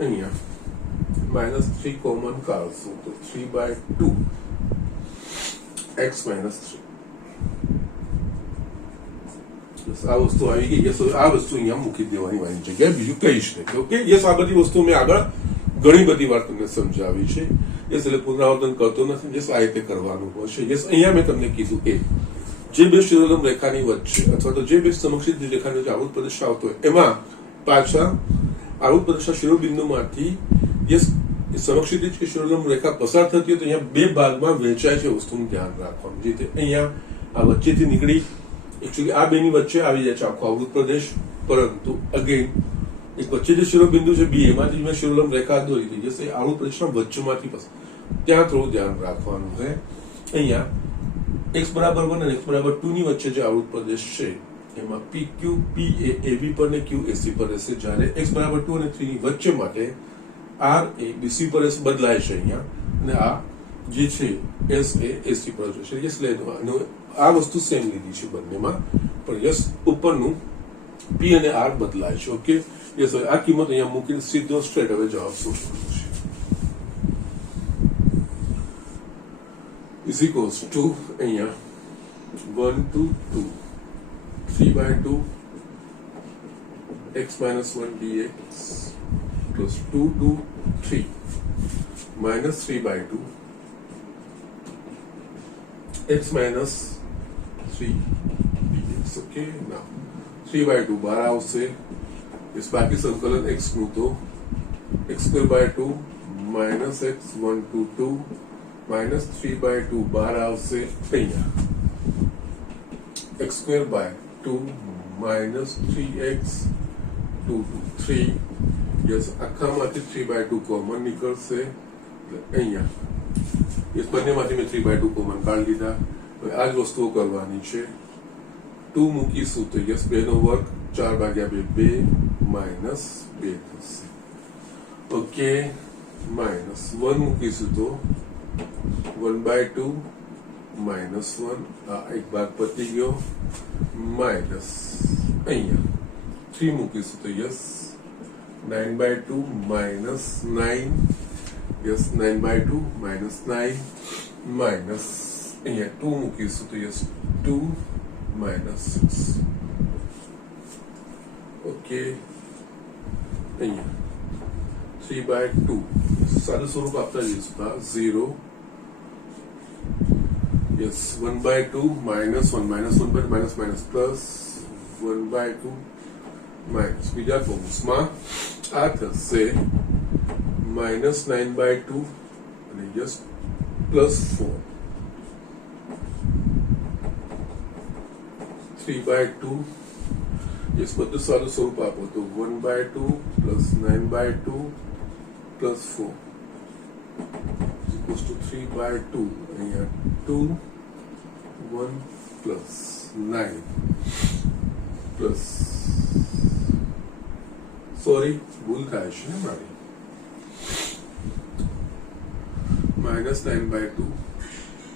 અહીંયા minus 3 common કાઢશું તો 3 by 2 x minus 3 આ વસ્તુ આવી ગઈ. યસ આ વસ્તુ અહીંયા મૂકી દેવાની વાળી જગ્યાએ બીજું કહીશ નહીં. ઓકે યસ આ બધી વસ્તુ મેં આગળ ઘણી બધી વાર તમને સમજાવી છે. યસ એટલે પુનરાવર્તન કરતો નથી. યસ આ રીતે કરવાનું હોય છે. યસ અહીંયા મેં તમને કીધું કે જે બે શિરોલંબ રેખાની વચ્ચે અથવા તો જે બે સમક્ષિત રેખાનો જે આવૃત પ્રદેશ આવતો હોય એમાં પાછા આવૃત પ્રદેશના શિરોબિંદુમાંથી યસ સમક્ષિત કે શિરોલંબ રેખા પસાર થતી હોય તો અહીંયા બે ભાગમાં વહેંચાય છે. વસ્તુનું ધ્યાન રાખવાનું. જે રીતે અહીંયા આ વચ્ચેથી નીકળી એકચ્યુઅલી આ બેની વચ્ચે આવી જાય છે આખો આવૃત પ્રદેશ, પરંતુ અગેન એક વચ્ચે જે શિરોબિંદુ છે બી એમાંથી મેં શિરોલંબ રેખા દોરી હતી જશે આવૃત પ્રદેશના વચ્ચેમાંથી પસાર. ત્યાં થોડું ધ્યાન રાખવાનું છે. અહીંયા x બરાબર 1 અને x બરાબર 2 ની વચ્ચે જે આવૃત પ્રદેશ છે એમાં PQ P એ AB પર ને Q AC પર રહેશે, જ્યારે x બરાબર 2 અને 3 ની વચ્ચે માટે R એ BC પર બદલાય છે અહીંયા અને આ જે છે S એ AC પર છે. યસ લેવાનું આ વસ્તુ સેમ લીધી છે બંનેમાં, પણ યસ ઉપરનું P અને R બદલાય છે. ઓકે યસ આ કિંમત અહીંયા મૂકીને સીધો સ્ટ્રેટ હવે જવાબ શોધવાનો છે. is equals to અહીંયા 1 to 2 3 by 2 x minus 1 dx plus 2 to 3 minus 3 by 2 x minus 3 dx. okay now 3 by 2 બહાર આવશે. इस बाकी संकलन x નું તો x square by 2 minus x 1 to 2 minus 3 by 2 બહાર આવશે અહીંયા x square by 2 minus 3x 2 to 3 yes આખામાંથી 3 by 2 common નીકળશે અહીંયા એ બંનેમાંથી મેં 3 by 2 કોમન કાઢી લીધા. હવે આ જ વસ્તુઓ કરવાની છે. 2 મૂકીશું તો યસ 2 નો વર્ગ 4 ભાગ્યા 2 2 માઇનસ 2 થશે. ઓકે માઇનસ 1 મૂકીશું તો 1 by 2 minus 1 આ એક ભાગ પતી ગયો માઇનસ અહીંયા 3 મૂકીશું તો yes 9 by 2 minus 9 yes 9 by 2 minus 9 minus અહીંયા 2 મૂકીશું તો યસ 2 minus 6 ઓકે અહીંયા 3 by 2 સાદું સ્વરૂપ આપતા જઈશું 0 yes 1 by 2 minus 1 minus 1 by minus minus plus 1 by 2 minus બીજા કૌંસમાં આ થશે minus 9 by 2 અને just plus 4 3 by 2 yes બધું સારું સ્વરૂપ આપો તો 1 by 2 plus 9 by 2 plus 4 is equals to 3 by 2 અહીંયા 2 1 plus 9 plus sorry ભૂલ થાય છે ને મારી minus 9 by 2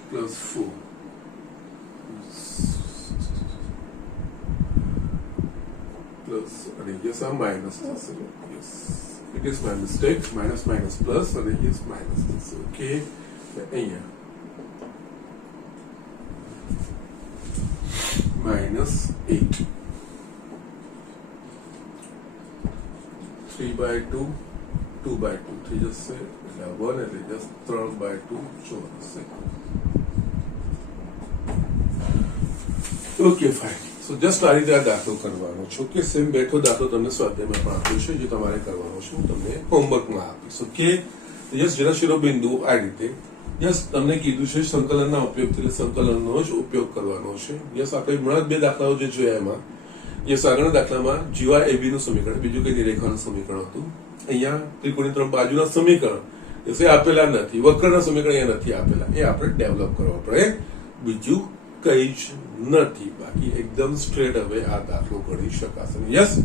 plus 4 plus અને yes આ minus થશે yes it is my mistake minus minus plus અને yes minus થશે okay અહીંયા minus 8 3 by 2 2 by 2 3 જશે એટલે 1 એટલે just 3 by 2 4 હશે ઓકે ફાઇન સો જસ્ટ આ રીતે આ દાખલો કરવાનો છે ઓકે સેમ બેઠો દાખલો તમને સ્વાધ્યાયમાં પણ આપ્યો છે જે તમારે કરવાનો છે હું તમને હોમવર્કમાં આપીશ ઓકે યસ જેના શિરોબિંદુ આ રીતે યસ તમને કીધું છે સંકલનના ઉપયોગથી એટલે સંકલનનો જ ઉપયોગ કરવાનો છે યસ આપણે હમણાં બે દાખલાઓ જે જોયા એમાં યસ આગળના દાખલામાં જીવા એબી નું સમીકરણ બીજું કઈ રેખાનું સમીકરણ હતું અહીંયા ત્રિકોણની ત્રણ બાજુના સમીકરણ યસ એ આપેલા નથી વક્રના સમીકરણ અહીંયા નથી આપેલા એ આપણે ડેવલપ કરવા પડે બીજું કઈ જ નથી બાકી એકદમ સ્ટ્રેટ હવે આ દાખલો ગણી શકાશે યસ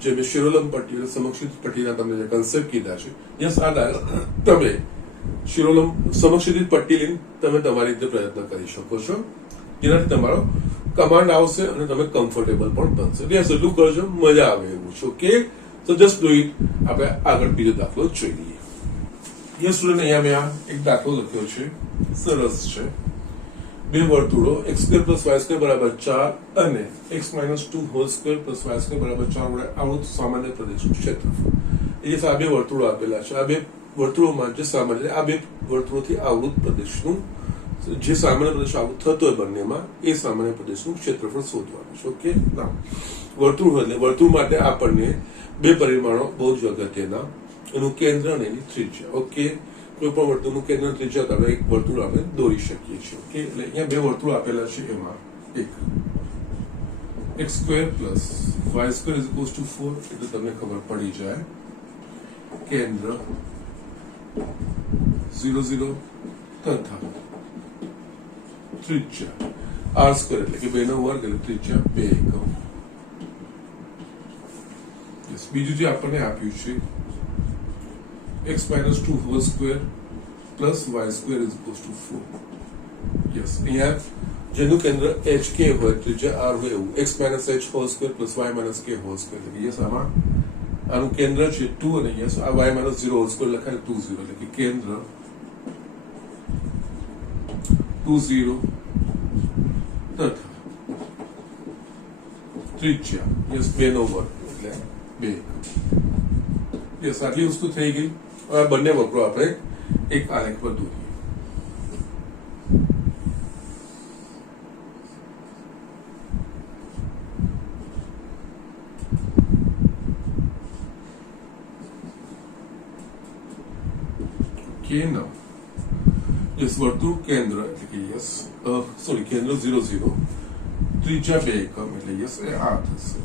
જે મેં શિરોલંબ પટ્ટી સમક્ષિત પટ્ટીના તમને જે કન્સેપ્ટ કીધા છે યસ આ દાખલા તમે શિરોલંબ સમક્ષિત પટ્ટી લઈને તમે તમારી રીતે પ્રયત્ન કરી શકો છો જેનાથી તમારો કમાન્ડ આવશે અને તમે કમ્ફર્ટેબલ પણ બનશે યસ એટલું કરજો મજા આવે એવું છે ઓકે તો જસ્ટ ડુ ઇટ આપણે આગળ બીજો દાખલો જોઈ લઈએ યસ સ્ટુડન્ટ અહીંયા મેં આ એક દાખલો લખ્યો છે સરસ છે બે વર્તુળો x² + y² બરાબર 4 અને x - 2 હોલ સ્ક્વેર + y² બરાબર 4 વડે આવૃત સામાન્ય પ્રદેશનું ક્ષેત્રફળ એ આ બે વર્તુળો આપેલા છે આ બે વર્તુળોમાં જે સામાન્ય આ બે વર્તુળોથી આવૃત પ્રદેશનું જે સામાન્ય પ્રદેશ આવૃત થતો હોય બંનેમાં એ સામાન્ય પ્રદેશનું ક્ષેત્રફળ શોધવાનું છે ઓકે ના વર્તુળ એટલે વર્તુળ માટે આપણને બે પરિમાણો બહુ જ અગત્યના એનું કેન્દ્ર અને એની ત્રિજ્યા ઓકે કોઈ પણ વર્તુળનું કેન્દ્ર ત્રિજ્યા આપણે એક વર્તુળ આપણે દોરી શકીએ છીએ ઓકે એટલે અહીંયા બે વર્તુળ આપેલા છે એમાં એક x² + y² = 4 એટલે તમને ખબર પડી જાય કેન્દ્ર 0 0 તથા ત્રિજ્યા r² એટલે કે 2 નો વર્ગ એટલે ત્રિજ્યા 2 એકમ યસ બીજું જે આપણને આપ્યું છે x - 2 whole square + y² = 4 yes અહીંયા જેનું કેન્દ્ર hk હોય ત્રિજ્યા r હોય એવું x - h whole square + y - k whole square એટલે યસ આમાં આનું કેન્દ્ર છે 2 અને યસ આ y - 0 હોલ સ્ક્વેર લખાય 2 0 એટલે કે કેન્દ્ર 2 0 તથા ત્રિજ્યા યસ 2 નો વર્ગ એટલે 2 યસ આટલી વસ્તુ થઈ ગઈ આ બંને વક્રો આપણે એક આલેખ પર દોરીએ કે ના યસ વર્તુળ કેન્દ્ર એટલે કે યસ સોરી કેન્દ્ર 0 0 ત્રિજ્યા 2 એકમ એટલે યસ એ આ થશે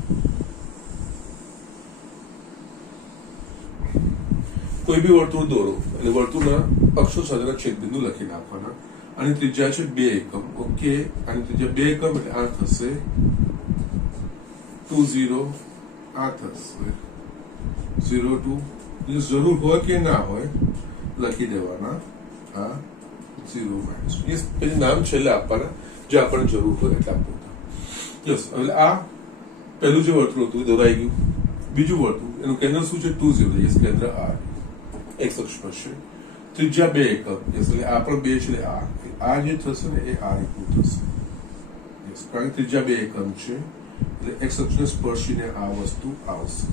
કોઈ બી વર્તુળ દોરો એટલે વર્તુળના અક્ષો સાથેના છેદબિંદુ લખી નાખવાના અને ત્રિજ્યા છે 2 એકમ ઓકે અને ત્રિજ્યા 2 એકમ એટલે આ થશે 2 0 આ થશે 0 2 જરૂર હોય કે ના હોય લખી દેવાના આ 0 - યસ પછી નામ છેલ્લે આપવાના જે આપણને જરૂર હોય એટલે આપવું યસ એટલે આ પહેલું જે વર્તુળ હતું દોરાઈ ગયું બીજું વર્તુળ એનું કેન્દ્ર શું છે 2 0 યસ કેન્દ્ર r x અક્ષ પર છે ત્રિજ્યા 2 એકમ યસ એટલે આ પણ 2 છે આ જે થશે ને એ r એકમ થશે યસ કારણ કે ત્રિજ્યા 2 એકમ છે એટલે x અક્ષને સ્પર્શીને આ વસ્તુ આવશે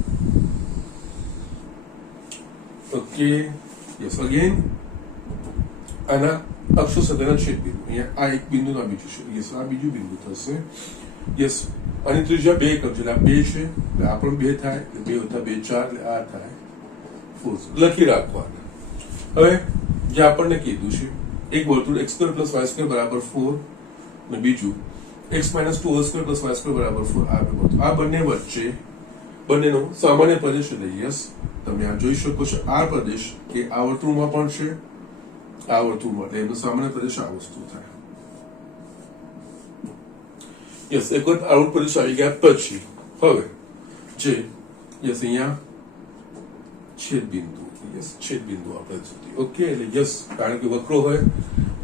ઓકે યસ અગેન આના અક્ષો સાથેના છેદબિંદુ અહીંયા આ એક બિંદુ ના બીજું છે યસ આ બીજું બિંદુ થશે યસ આની ત્રિજ્યા 2 એકમ છે એટલે આ 2 છે એટલે આ પણ 2 થાય એટલે 2 + 2 4 એટલે આ થાય 4 લખી રાખવાના હવે જે આપણને કીધું છે એક વર્તુળ x² + y² = 4 અને બીજું x - 2 હોલ સ્ક્વેર + y² = 4 આ બંને વચ્ચે બંનેનો સામાન્ય પ્રદેશ એટલે યસ તમે આ જોઈ શકો છો આ પ્રદેશ એ આ વર્તુળમાં પણ છે, આ વર્તુળમાં, એટલે એનો સામાન્ય પ્રદેશ આ વસ્તુ થાય. યસ, એક વખત આવૃત પ્રદેશ આવી ગયા પછી હવે જે યસ અહીંયા છેદ બિંદુ, યસ છેદ બિંદુ આપણે સુધી. ઓકે, એટલે યસ કારણ કે વક્રો હોય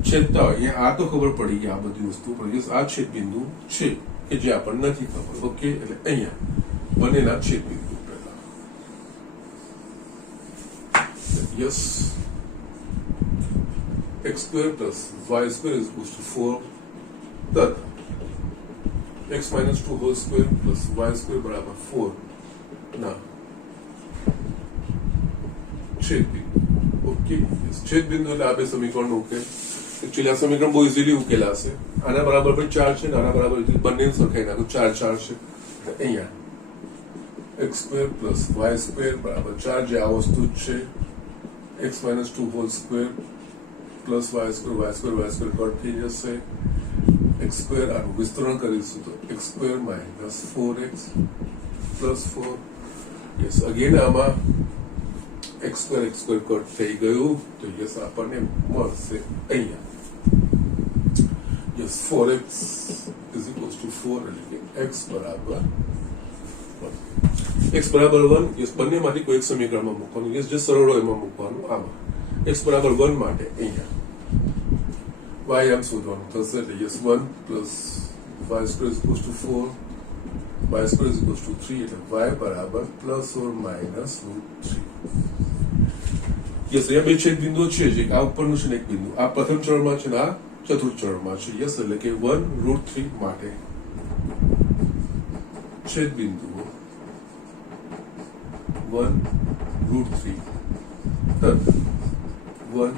છેદતા હોય, અહીંયા આ તો ખબર પડી ગઈ આ બધી વસ્તુ, પણ યસ આ છેદ બિંદુ છે કે જે આપણને નથી ખબર. ઓકે, એટલે અહીંયા બંનેના છેદ બિંદુ yes x square plus y square is equals to 4 तथा x minus 2 whole square plus y square बराबर 4 ना छेद बिंदु. ओके, छेद बिंदु એટલે આપણે સમીકરણ ઉકેલ एक्चुअली આ સમીકરણ બહુ ઇઝીલી ઉકેલાશે. આના બરાબર પણ 4 છે ને આના બરાબર બંને સરખાઈ નાખો 4 4 છે. અહીંયા x square plus y square બરાબર 4 જે આ વસ્તુ છે x minus 2 whole square plus y square cut થઈ જશે. x square આનું વિસ્તરણ કરીશું તો x square minus 4x plus 4. Yes, again આમાં x square કટ થઈ ગયું તો યસ આપણને મળશે અહીંયા yes 4x is equals to 4 એટલે કે x બરાબર 1. x બરાબર 1 યસ બંનેમાંથી કોઈ એક સમીકરણમાં મૂકવાનું. યસ જે સરળ હોય એમાં મૂકવાનું. આમાં x બરાબર 1 માટે અહીંયા y આમ શોધવાનું થશે એટલે yes 1 plus y square is equals to 4 y square is equals to 3 એટલે y બરાબર પ્લસ ઓર માઇનસ √3. યસ, અહીંયા બે છેદ બિંદુઓ છે જે આ ઉપરનું છે ને એક બિંદુ આ પ્રથમ ચરણમાં છે ને આ ચતુર્થ ચરણમાં છે. યસ, એટલે કે 1 √3 માટે છેદ બિંદુઓ 1 √3 તથા 1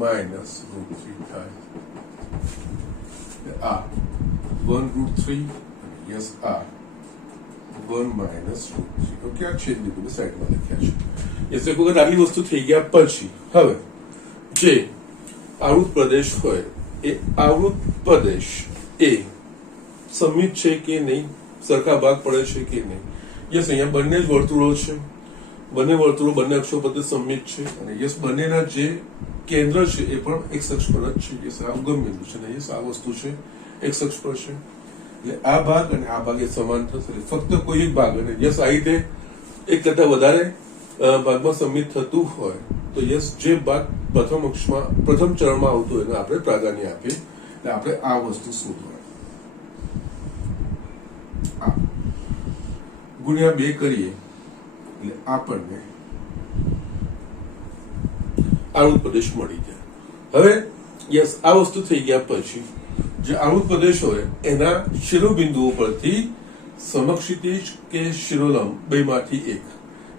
માઇનસ √3 થાય. આ 1 √3 યસ આ 1 માઇનસ √3. ઓકે, આ છેદ બિંદુને સાઈડમાં લખ્યા છે. યસ, એક વખત આટલી વસ્તુ થઈ ગયા પછી હવે જે આવૃત પ્રદેશ હોય એ આવૃત પ્રદેશ એ સમિત છે કે નહીં, સરખા ભાગ પડે છે કે નહીં. યસ, અહીંયા બંને જ વર્તુળો છે, બંને વર્તુળો બંને અક્ષો પર સમિત છે અને યસ બંનેના જે કેન્દ્ર છે એ પણ એક અક્ષ પર જ છે. યસ, આ ઉગમ બિંદુ છે ને યસ આ વસ્તુ છે એક અક્ષ પર છે એટલે આ ભાગ અને આ ભાગ એ સમાન થશે. ફક્ત કોઈ એક ભાગ અને યસ આ રીતે એક કરતા વધારે ભાગમાં સમિત થતું હોય તો યસ જે ભાગ પ્રથમ અક્ષમાં પ્રથમ ચરણમાં આવતું હોય એને આપણે પ્રાધાન્ય આપીએ. એટલે આપણે આ વસ્તુ શોધવાની આ ગુણ્યા 2 કરીએ એટલે આપણને આવૃત પ્રદેશ મળી જાય. હવે યસ આ વસ્તુ થઈ ગયા પછી જે આવૃત પ્રદેશ હોય એના શિરોબિંદુઓ પરથી સમક્ષિતિજ કે શિરોલંબ બેમાંથી એક.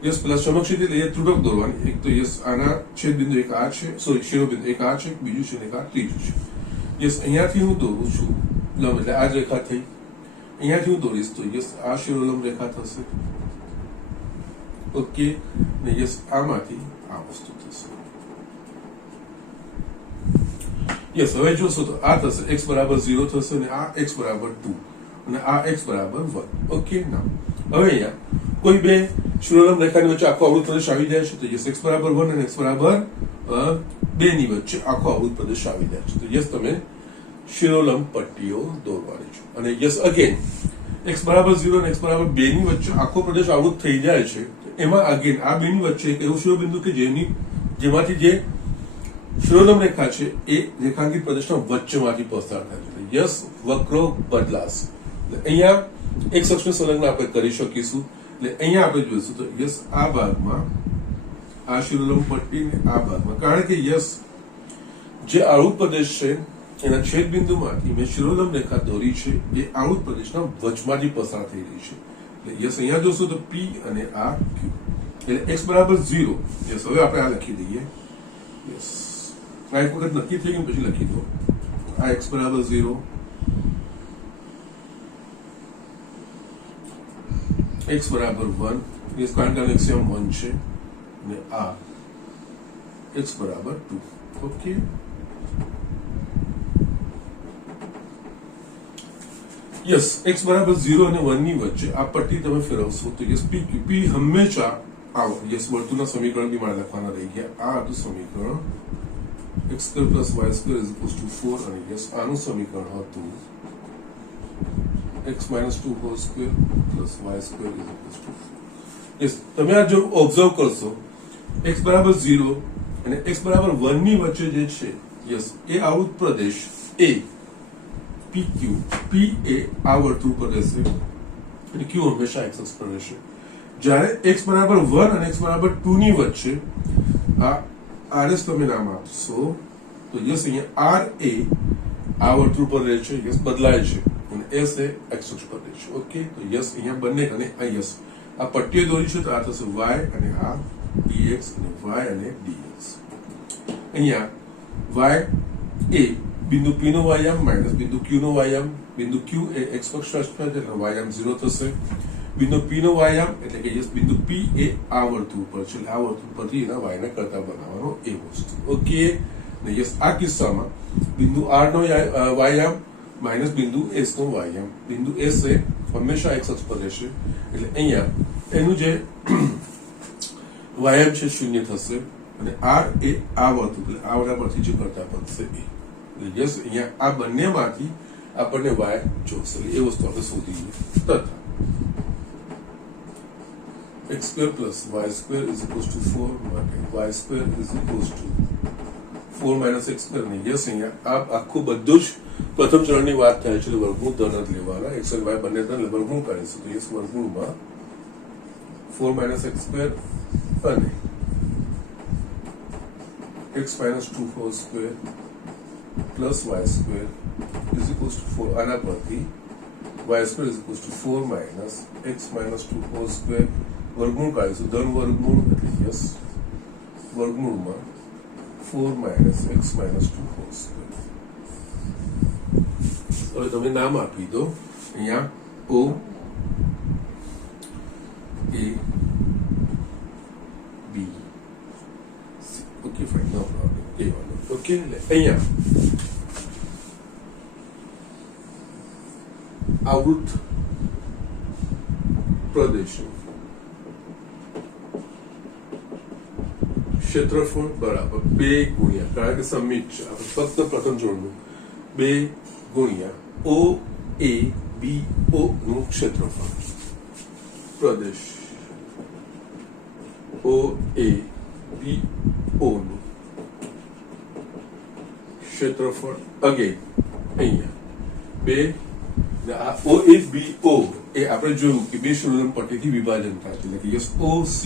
યસ, પેલા સમક્ષિતિજ એટલે ત્રુટક દોરવાની. એક તો યસ આના છેદ બિંદુ એક આ છે, સોરી શિરોબિંદુ એક આ છે, બીજું છે એક આ, ત્રીજું છે. યસ, અહીંયાથી હું દોરું છું લંબ એટલે આ જ રેખા થઈ. અહીંયાથી હું દોરીશ તો યસ આ શિરોલંબ રેખા થશે. ઓકે, ને યસ આમાંથી આ વસ્તુ થશે. યસ, હવે જોશો તો આ થશે x બરાબર 0 થશે અને આ x બરાબર 2 અને આ x બરાબર 1. ઓકે, ના હવે અહીંયા કોઈ બે શિરોલંબ રેખાની વચ્ચે આખો અવૃત પ્રદેશ આવી જાય છે તો યસ x બરાબર 1 અને x બરાબર 2 ની વચ્ચે આખો અવૃત પ્રદેશ આવી જાય છે તો યસ તમે શિરોલંબ પટ્ટીઓ દોરવાની છે. અને યસ અગેન x બરાબર 0 અને x બરાબર 2 ની વચ્ચે આખો પ્રદેશ આવૃત થઈ જાય છે એમાં અગેન આ બે ની વચ્ચે એક એવું શિરોબિંદુ કે જેમાંથી જે શિરોલંબ રેખા છે એ રેખાંકિત પ્રદેશના વચ્ચેમાંથી પસાર થાય છે. યસ, વક્રો બદલાશે. અહીંયા એક અક્ષને સંલગ્ન આપણે કરી શકીશું. એટલે અહીંયા આપણે જોઈશું તો યસ આ ભાગમાં આ શિરોલંબ પટ્ટી ને આ ભાગમાં, કારણ કે યસ જે આવૃત પ્રદેશ છે એના છેદ બિંદુમાંથી મેં શિરોલંબ રેખા દોરી છે એ આવૃત પ્રદેશના વચમાંથી પસાર થઈ રહી છે. એટલે યસ અહીંયા જોશું તો P અને આ Q એટલે x બરાબર 0. યસ, હવે આપણે આ લખી દઈએ. યસ, આ એક વખત નક્કી થઈ ગયું પછી લખી દો. આ x બરાબર 0, x બરાબર 1 યસ કારણ કે એક્સિયમ 1 છે અને આ x બરાબર 2. ઓકે, યસ x બરાબર 0 અને 1 ની વચ્ચે આ પટ્ટી તમે ફેરવશો તો યસ p હંમેશા આવો યસ વર્તુળના સમીકરણ બી મારે લખવાના રહી ગયા. આ હતું સમીકરણ x² + y² = 4 અને યસ આનું સમીકરણ હતું x - 2 whole square plus y² = 4. Yes તમે આ જો ઓબ્ઝર્વ કરશો x બરાબર 0 અને x બરાબર 1 ની વચ્ચે જે છે yes A આવૃત Pradesh a PQ P એ આ વર્તુળ પર રહેશે અને Q હંમેશા x અક્ષ પર રહેશે. જ્યારે x બરાબર 1 અને x બરાબર 2 ની વચ્ચે આ RS તમે નામ આપશો તો યસ અહીંયા R એ આ વર્તુળ પર રહે છે યસ બદલાય છે અને S એ x અક્ષ પર રહે છે. ઓકે તો યસ અહીંયા બંને અને આ યસ આ પટ્ટીઓ દોરી છે તો આ થશે y અને આ dx અને y અને dx. અહીંયા y એ બિંદુ P નો વાયામ માઇનસ બિંદુ Q નો વાયામ, બિંદુ Q એ x અક્ષ પર છે એટલે વાયામ 0 થશે. બિંદુ P નો વાયામ એટલે કે યસ બિંદુ P એ આ વર્તુળ પર છે એટલે આ વર્તુળ પરથી એના y ને કરતા બનાવવાનો એ વસ્તુ. ઓકે ને યસ આ કિસ્સામાં બિંદુ R નો વાયામ માઇનસ બિંદુ S નો વાયામ, બિંદુ S એ હંમેશા x અક્ષ પર રહેશે એટલે અહીંયા એનું જે વાયામ છે 0 થશે અને R એ આ વર્તુળ એટલે આ બરાબરથી જે કરતા બનશે એ એટલે યસ અહીંયા આ બંનેમાંથી આપણને y જોશે એ વસ્તુ આપણે શોધીએ. તથા x² + y² = 4 માટે y² = 4 - x² ને યસ અહીંયા આ આખું બધું જ પ્રથમ ચરણની વાત થાય છે એટલે વર્ગમૂળ ધન જ લેવાના. x અને y બંને ધન વર્ગમૂળ કરીશું તો યસ વર્ગમૂળમાં 4 - x² અને x - 2 whole square plus y² = 4 આના પરથી y² = 4 - x - 2 હોલ સ્ક્વેર વર્ગમૂળ કાઢીશું ધન વર્ગમૂળ એટલે યસ વર્ગમૂળમાં 4 - x - 2 હોલ સ્ક્વેર. હવે તમે નામ આપી દો અહીંયા O A B C. Okay fine no problem એ વાળો. ઓકે એટલે અહીંયા આવૃત પ્રદેશ ક્ષેત્રફળ બરાબર 2 ગુણ્યા કારણ કે સમિત છે આપણે ફક્ત પ્રથમ જોડવું 2 ગુણ્યા O A B O નું ક્ષેત્રફળ પ્રદેશ O A B O નું ક્ષેત્રફળ અગેન અહીંયા 2 આ O A B O એ આપણે જોયું કે બે શિરોનામ પટ્ટીથી વિભાજન થાય છે એટલે કે yes O C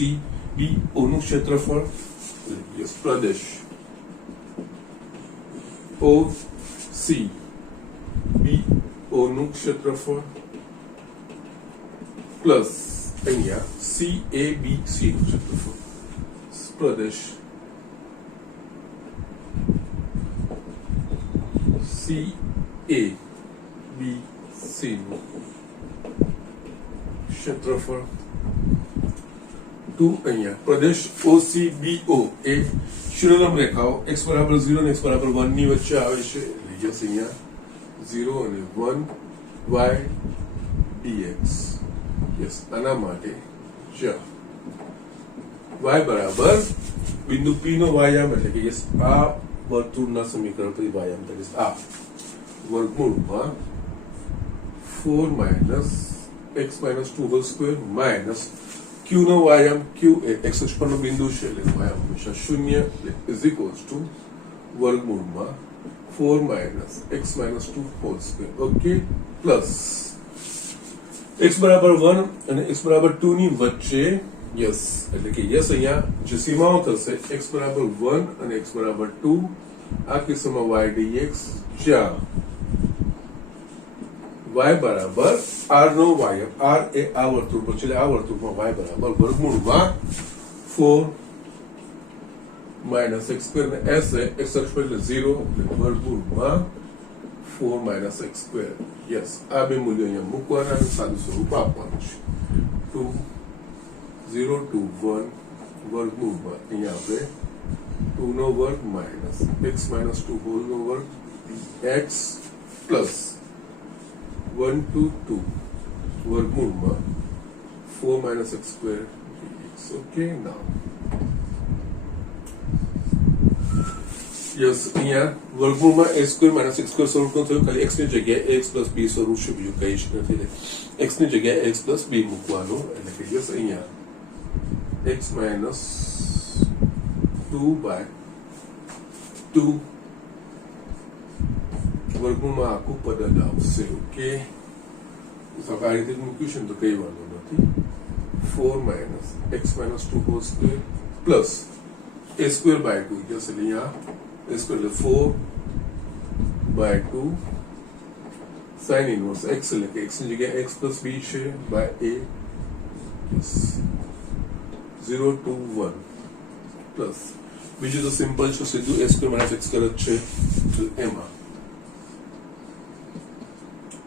B O નું ક્ષેત્રફળ યસ પ્રદેશ O C B O નું ક્ષેત્રફળ પ્લસ અહીંયા C A B C નું ક્ષેત્રફળ પ્રદેશ C A B C નું ક્ષેત્રફળ 2 અહીંયા પ્રદેશ OCBO એ શિરોનામ રેખાઓ x બરાબર 0 અને x બરાબર 1 ની વચ્ચે આવે છે એટલે યસ અહીંયા 0 અને 1 y dx યસ આના માટે y બરાબર બિંદુ P નો વાયામ એટલે કે યસ આ વર્તુળના સમીકરણ પર વાયામ એટલે આ વર્ગમૂળમાં 4 - x - 2 whole square minus Q નો વાયામ Q એ x અક્ષ પરનો બિંદુ છે એટલે વાયામ હંમેશા 0 એટલે વર્ગમૂળમાં 4 - x - 2 whole square. Okay plus x બરાબર 1 અને x બરાબર 2 ની વચ્ચે યસ એટલે કે યસ અહીંયા જે સીમાઓ થશે x બરાબર 1 અને x બરાબર 2 આ કિસ્સામાં y dx જ્યાં y બરાબર r નો વાયામ r એ આ વર્તુળ પર છે એટલે આ વર્તુળમાં y બરાબર વર્ગમૂળમાં 4 - x² ને s એ x અક્ષ પર એટલે 0 એટલે વર્ગમૂળમાં 4 - x². યસ આ બે મૂલ્યો અહીંયા મૂકવાના અને સાદું સ્વરૂપ આપવાનું છે 2 0 to 1 વર્ગમૂળમાં અહીંયા આપણે 2 નો વર્ગ માઇનસ x - 2 હોલ નો વર્ગ x પ્લસ 1 to 2 વર્ગમૂળમાં 4 - x² dx ઓકે નાઉ યસ અહીંયા વર્ગમૂળમાં a square minus x square સ્વરૂપનું થયું ખાલી x ની જગ્યાએ x પ્લસ b સ્વરૂપ છે બીજું કંઈ જ નથી x ની જગ્યાએ x પ્લસ b મૂકવાનું એટલે કે યસ અહીંયા x માઇનસ 2/2 વર્ગમૂળમાં આખું પદ જ આવશે ઓકે આ રીતે મૂક્યું છે ને તો કઈ વાંધો નથી 4 minus x minus 2 whole square plus a square by 2 yes એટલે અહીંયા a સ્ક્વેર એટલે 4/2 sin inverse x એટલે કે x ની જગ્યાએ x પ્લસ b છે by a yes 0 to 1 plus બીજું તો સિમ્પલ છે સીધું a square minus x square જ છે એમાં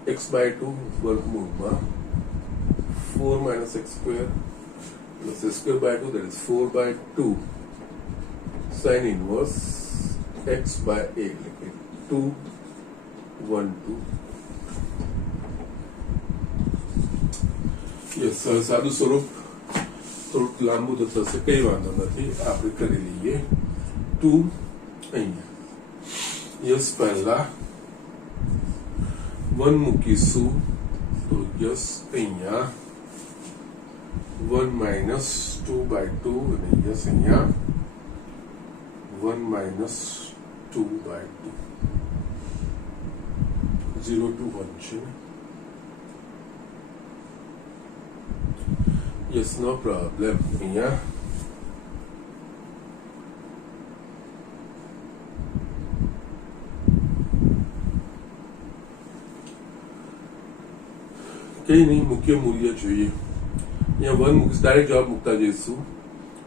x by 2 વર્ગમૂળમાં 4 minus x square plus x square by 2 that is 4 by 2 sin inverse x by a એટલે 2 1 2 યસ સાદું સ્વરૂપ થોડુંક લાંબુ તો થશે કઈ વાંધો નથી આપણે કરી લઈએ 2 અહીંયા યસ પહેલા 1 મૂકીશું તો યસ અહીંયા 1 minus 2/2 અને યસ અહીંયા 1 minus 2/2 0 to 1 છે યસ નો પ્રોબ્લેમ અહીંયા કઈ નહીં મુખ્ય મૂલ્ય જોઈએ અહીંયા 1 મૂકીશ ડાયરેક્ટ જવાબ મૂકતા જઈશું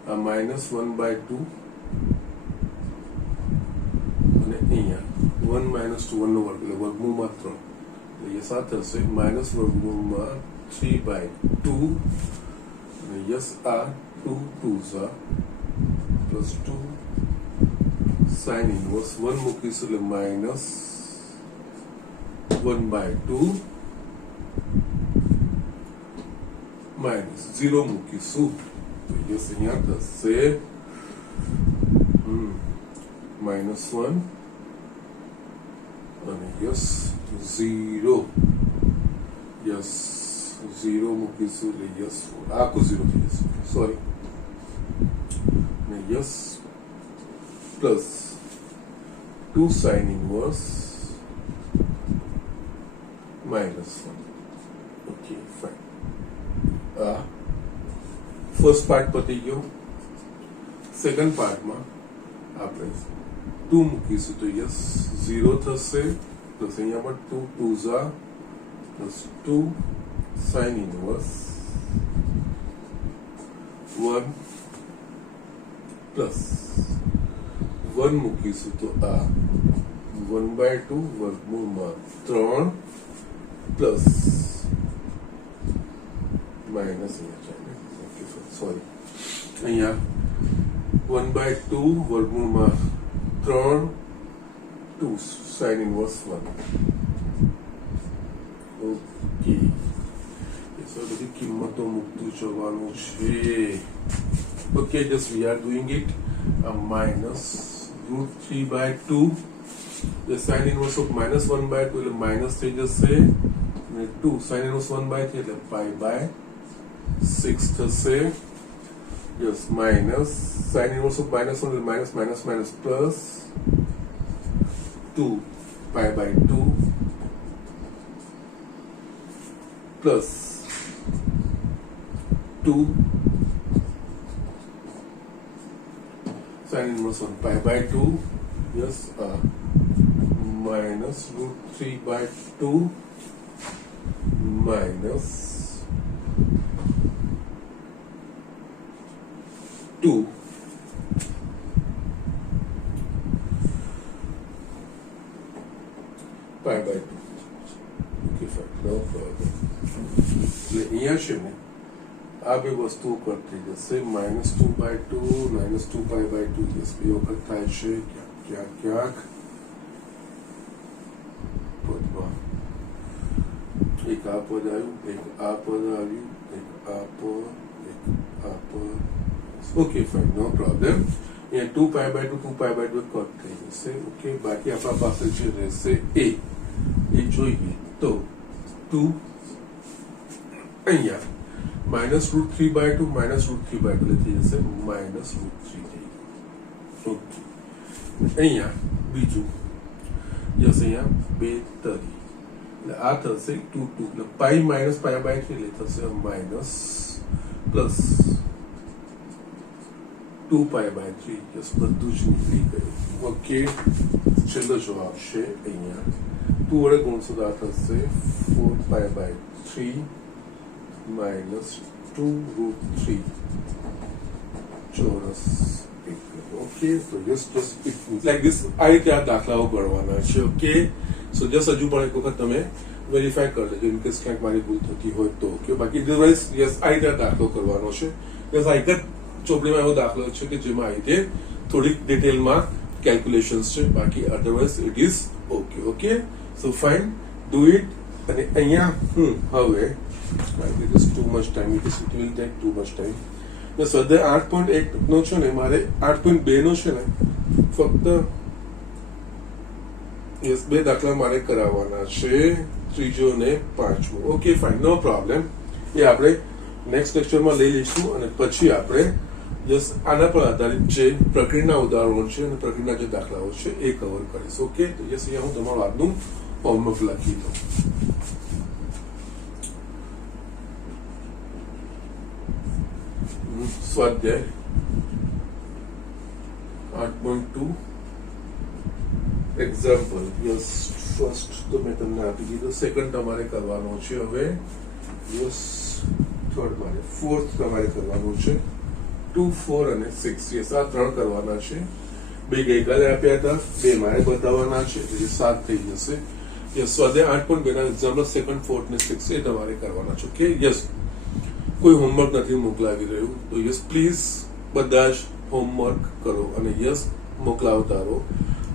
આ -1/2 અને અહીંયા 1 minus 2 1 નો વર્ગ એટલે વર્ગમૂળમાં 3 એટલે યસ આ થશે માઇનસ વર્ગમૂળમાં 3/2 અને યસ આ 2 2s પ્લસ 2 sin inverse 1 મૂકીશું એટલે -1/2 માઇનસ 0 મૂકીશું તો યસ અહીંયા થશે -1 અને યસ 0 યસ 0 મૂકીશું એટલે યસ આખું 0 થઈ જશે સોરી અને yes plus 2 sin inverse -1 okay fine first part પતી ગયો સેકન્ડ પાર્ટમાં આપણે 2 મૂકીશું તો યસ 0 થશે પ્લસ અહીંયા પણ 2 2s plus 2 sin inverse 1 plus 1 મૂકીશું તો આ 1/2 વર્ગમૂળમાં 3 પ્લસ માઇનસ સોરી અહીંયા 1/2 વર્ગમૂળમાં 3 2 sin inverse 1 ઓકે તો બધી કિંમતો મૂકતું જવાનું છે okay just we are doing it -√3/2 the sin inverse of -1/2 એટલે માઇનસ થઈ જશે અને 2 sin inverse 1/3 એટલે π/6 થશે yes minus sin inverse of -1 એટલે minus minus minus plus 2 π/2 plus 2 sin inverse 1 π/2 yes minus √3/2 minus 2 π/2 okay fine no problem એટલે અહીંયા છે ને આ બે વસ્તુઓ કરતી જશે -2/2 -2π/2 yes બે વખત થાય છે ક્યાંક પદમાં એક આ પદ આવ્યું એક આ પદ આવ્યું એક આ પદ એક ઓકે ફાઇન, નો પ્રોબ્લેમ. એ 2π/2 2π/2 કટ થઈ જશે. ઓકે, બાકી આપણા પાસે જે રહેશે એ જોઈએ તો 2 અહીંયા -√3/2 -√3/2 થઈ જશે -√3 થઈ ગયું. ઓકે, અહીંયા બીજું યસ, અહીંયા 2 તરી એટલે આ થશે 2 2 એટલે π - π/3 એટલે થશે માઇનસ પ્લસ 2π/3. યસ, બધું જ નીકળી ગયું. ઓકે, છેલ્લો જવાબ છે અહીંયા 2 વડે ગુણશો તો આ થશે 4π/3 -2√3 ચોરસ. Okay, so just like this આ રીતે આ દાખલાઓ ગણવાના છે. ઓકે, સો જસ્ટ હજુ પણ એક વખત તમે વેરીફાઈ કરી લેજો ઇન કેસ ક્યાંક મારી ભૂલ થતી હોય તો. ઓકે, બાકી અધરવાઇઝ યસ આ રીતે આ દાખલો કરવાનો છે. યસ, આ એક જ ચોપડીમાં એવો દાખલો છે કે જેમાં આ રીતે થોડીક ડિટેલમાં કેલ્ક્યુલેશન્સ છે, બાકી otherwise it is okay. Okay, so fine, do it. અને અહીંયા હવે it is too much time, it will take too much time. સ્વાધ્યાય 8.1 નો છે ને, મારે 8.2 નો છે ને ફક્ત યસ 2 દાખલા મારે કરાવવાના છે, ત્રીજો ને પાંચમો. Okay fine, no problem. એ આપણે નેક્સ્ટ લેક્ચરમાં લઈ લઈશું અને પછી આપણે યસ આના પર આધારિત જે પ્રક્રિયાના ઉદાહરણો છે અને પ્રક્રિયાના જે દાખલાઓ છે એ કવર કરીશ. ઓકે, તો યસ અહીંયા હું તમારું આજનું હોમવર્ક લખી દઉં. સ્વાધ્યાય 8.2 એક્ઝામ્પલ. યસ, ફર્સ્ટ તો મેં તમને આપી દીધો, સેકન્ડ તમારે કરવાનો છે. હવે યસ થર્ડ મારે, ફોર્થ તમારે કરવાનું છે. 2, 4 અને 6. યસ, આ 3 કરવાના છે. 2 ગઈકાલે આપ્યા હતા, 2 મારે બતાવવાના છે, એટલે 7 થઈ જશે. યસ, સ્વાધ્યાય 8.2 ના એક્ઝામ્પલ સેકન્ડ, ફોર્થ ને 6 એ તમારે કરવાના છે. ઓકે, યસ, કોઈ હોમવર્ક નથી મોકલાવી રહ્યું તો યસ પ્લીઝ બધા જ હોમવર્ક કરો અને યસ મોકલાવતા રહો.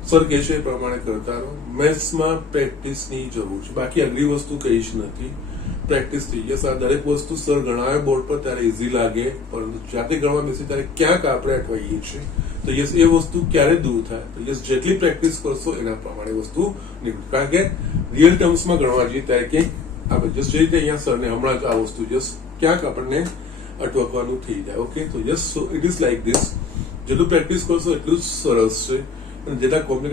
સર કહે છે એ પ્રમાણે કરતા રહો. મેથ્સમાં પ્રેક્ટિસની જરૂર છે, બાકી અઘરી વસ્તુ કઈ જ નથી. પ્રેક્ટિસ થઈ. યસ, આ દરેક વસ્તુ સર ગણાવે બોર્ડ પર ત્યારે ઇઝી લાગે, પરંતુ જાતે ગણવા બેસી ત્યારે ક્યાંક આપણે અટવાઈએ છીએ. તો યસ એ વસ્તુ ક્યારે દૂર થાય તો યસ જેટલી પ્રેક્ટિસ કરશો એના પ્રમાણે વસ્તુ નીકળે. કારણ કે રિયલ ટર્મ્સમાં ગણવા જઈએ ત્યારે ક્યાંક આપણે જસ્ટ જે રીતે અહીંયા સરને હમણાં જ આ વસ્તુ જસ્ટ ક્યાંક આપણને અટવાકવાનું થઈ જાય. ઓકે, તો yes, so it is like this. જેટલું પ્રેક્ટિસ કરશો એટલું જ સરસ છે અને જેટલા કોમ્પ્લિકેટેડ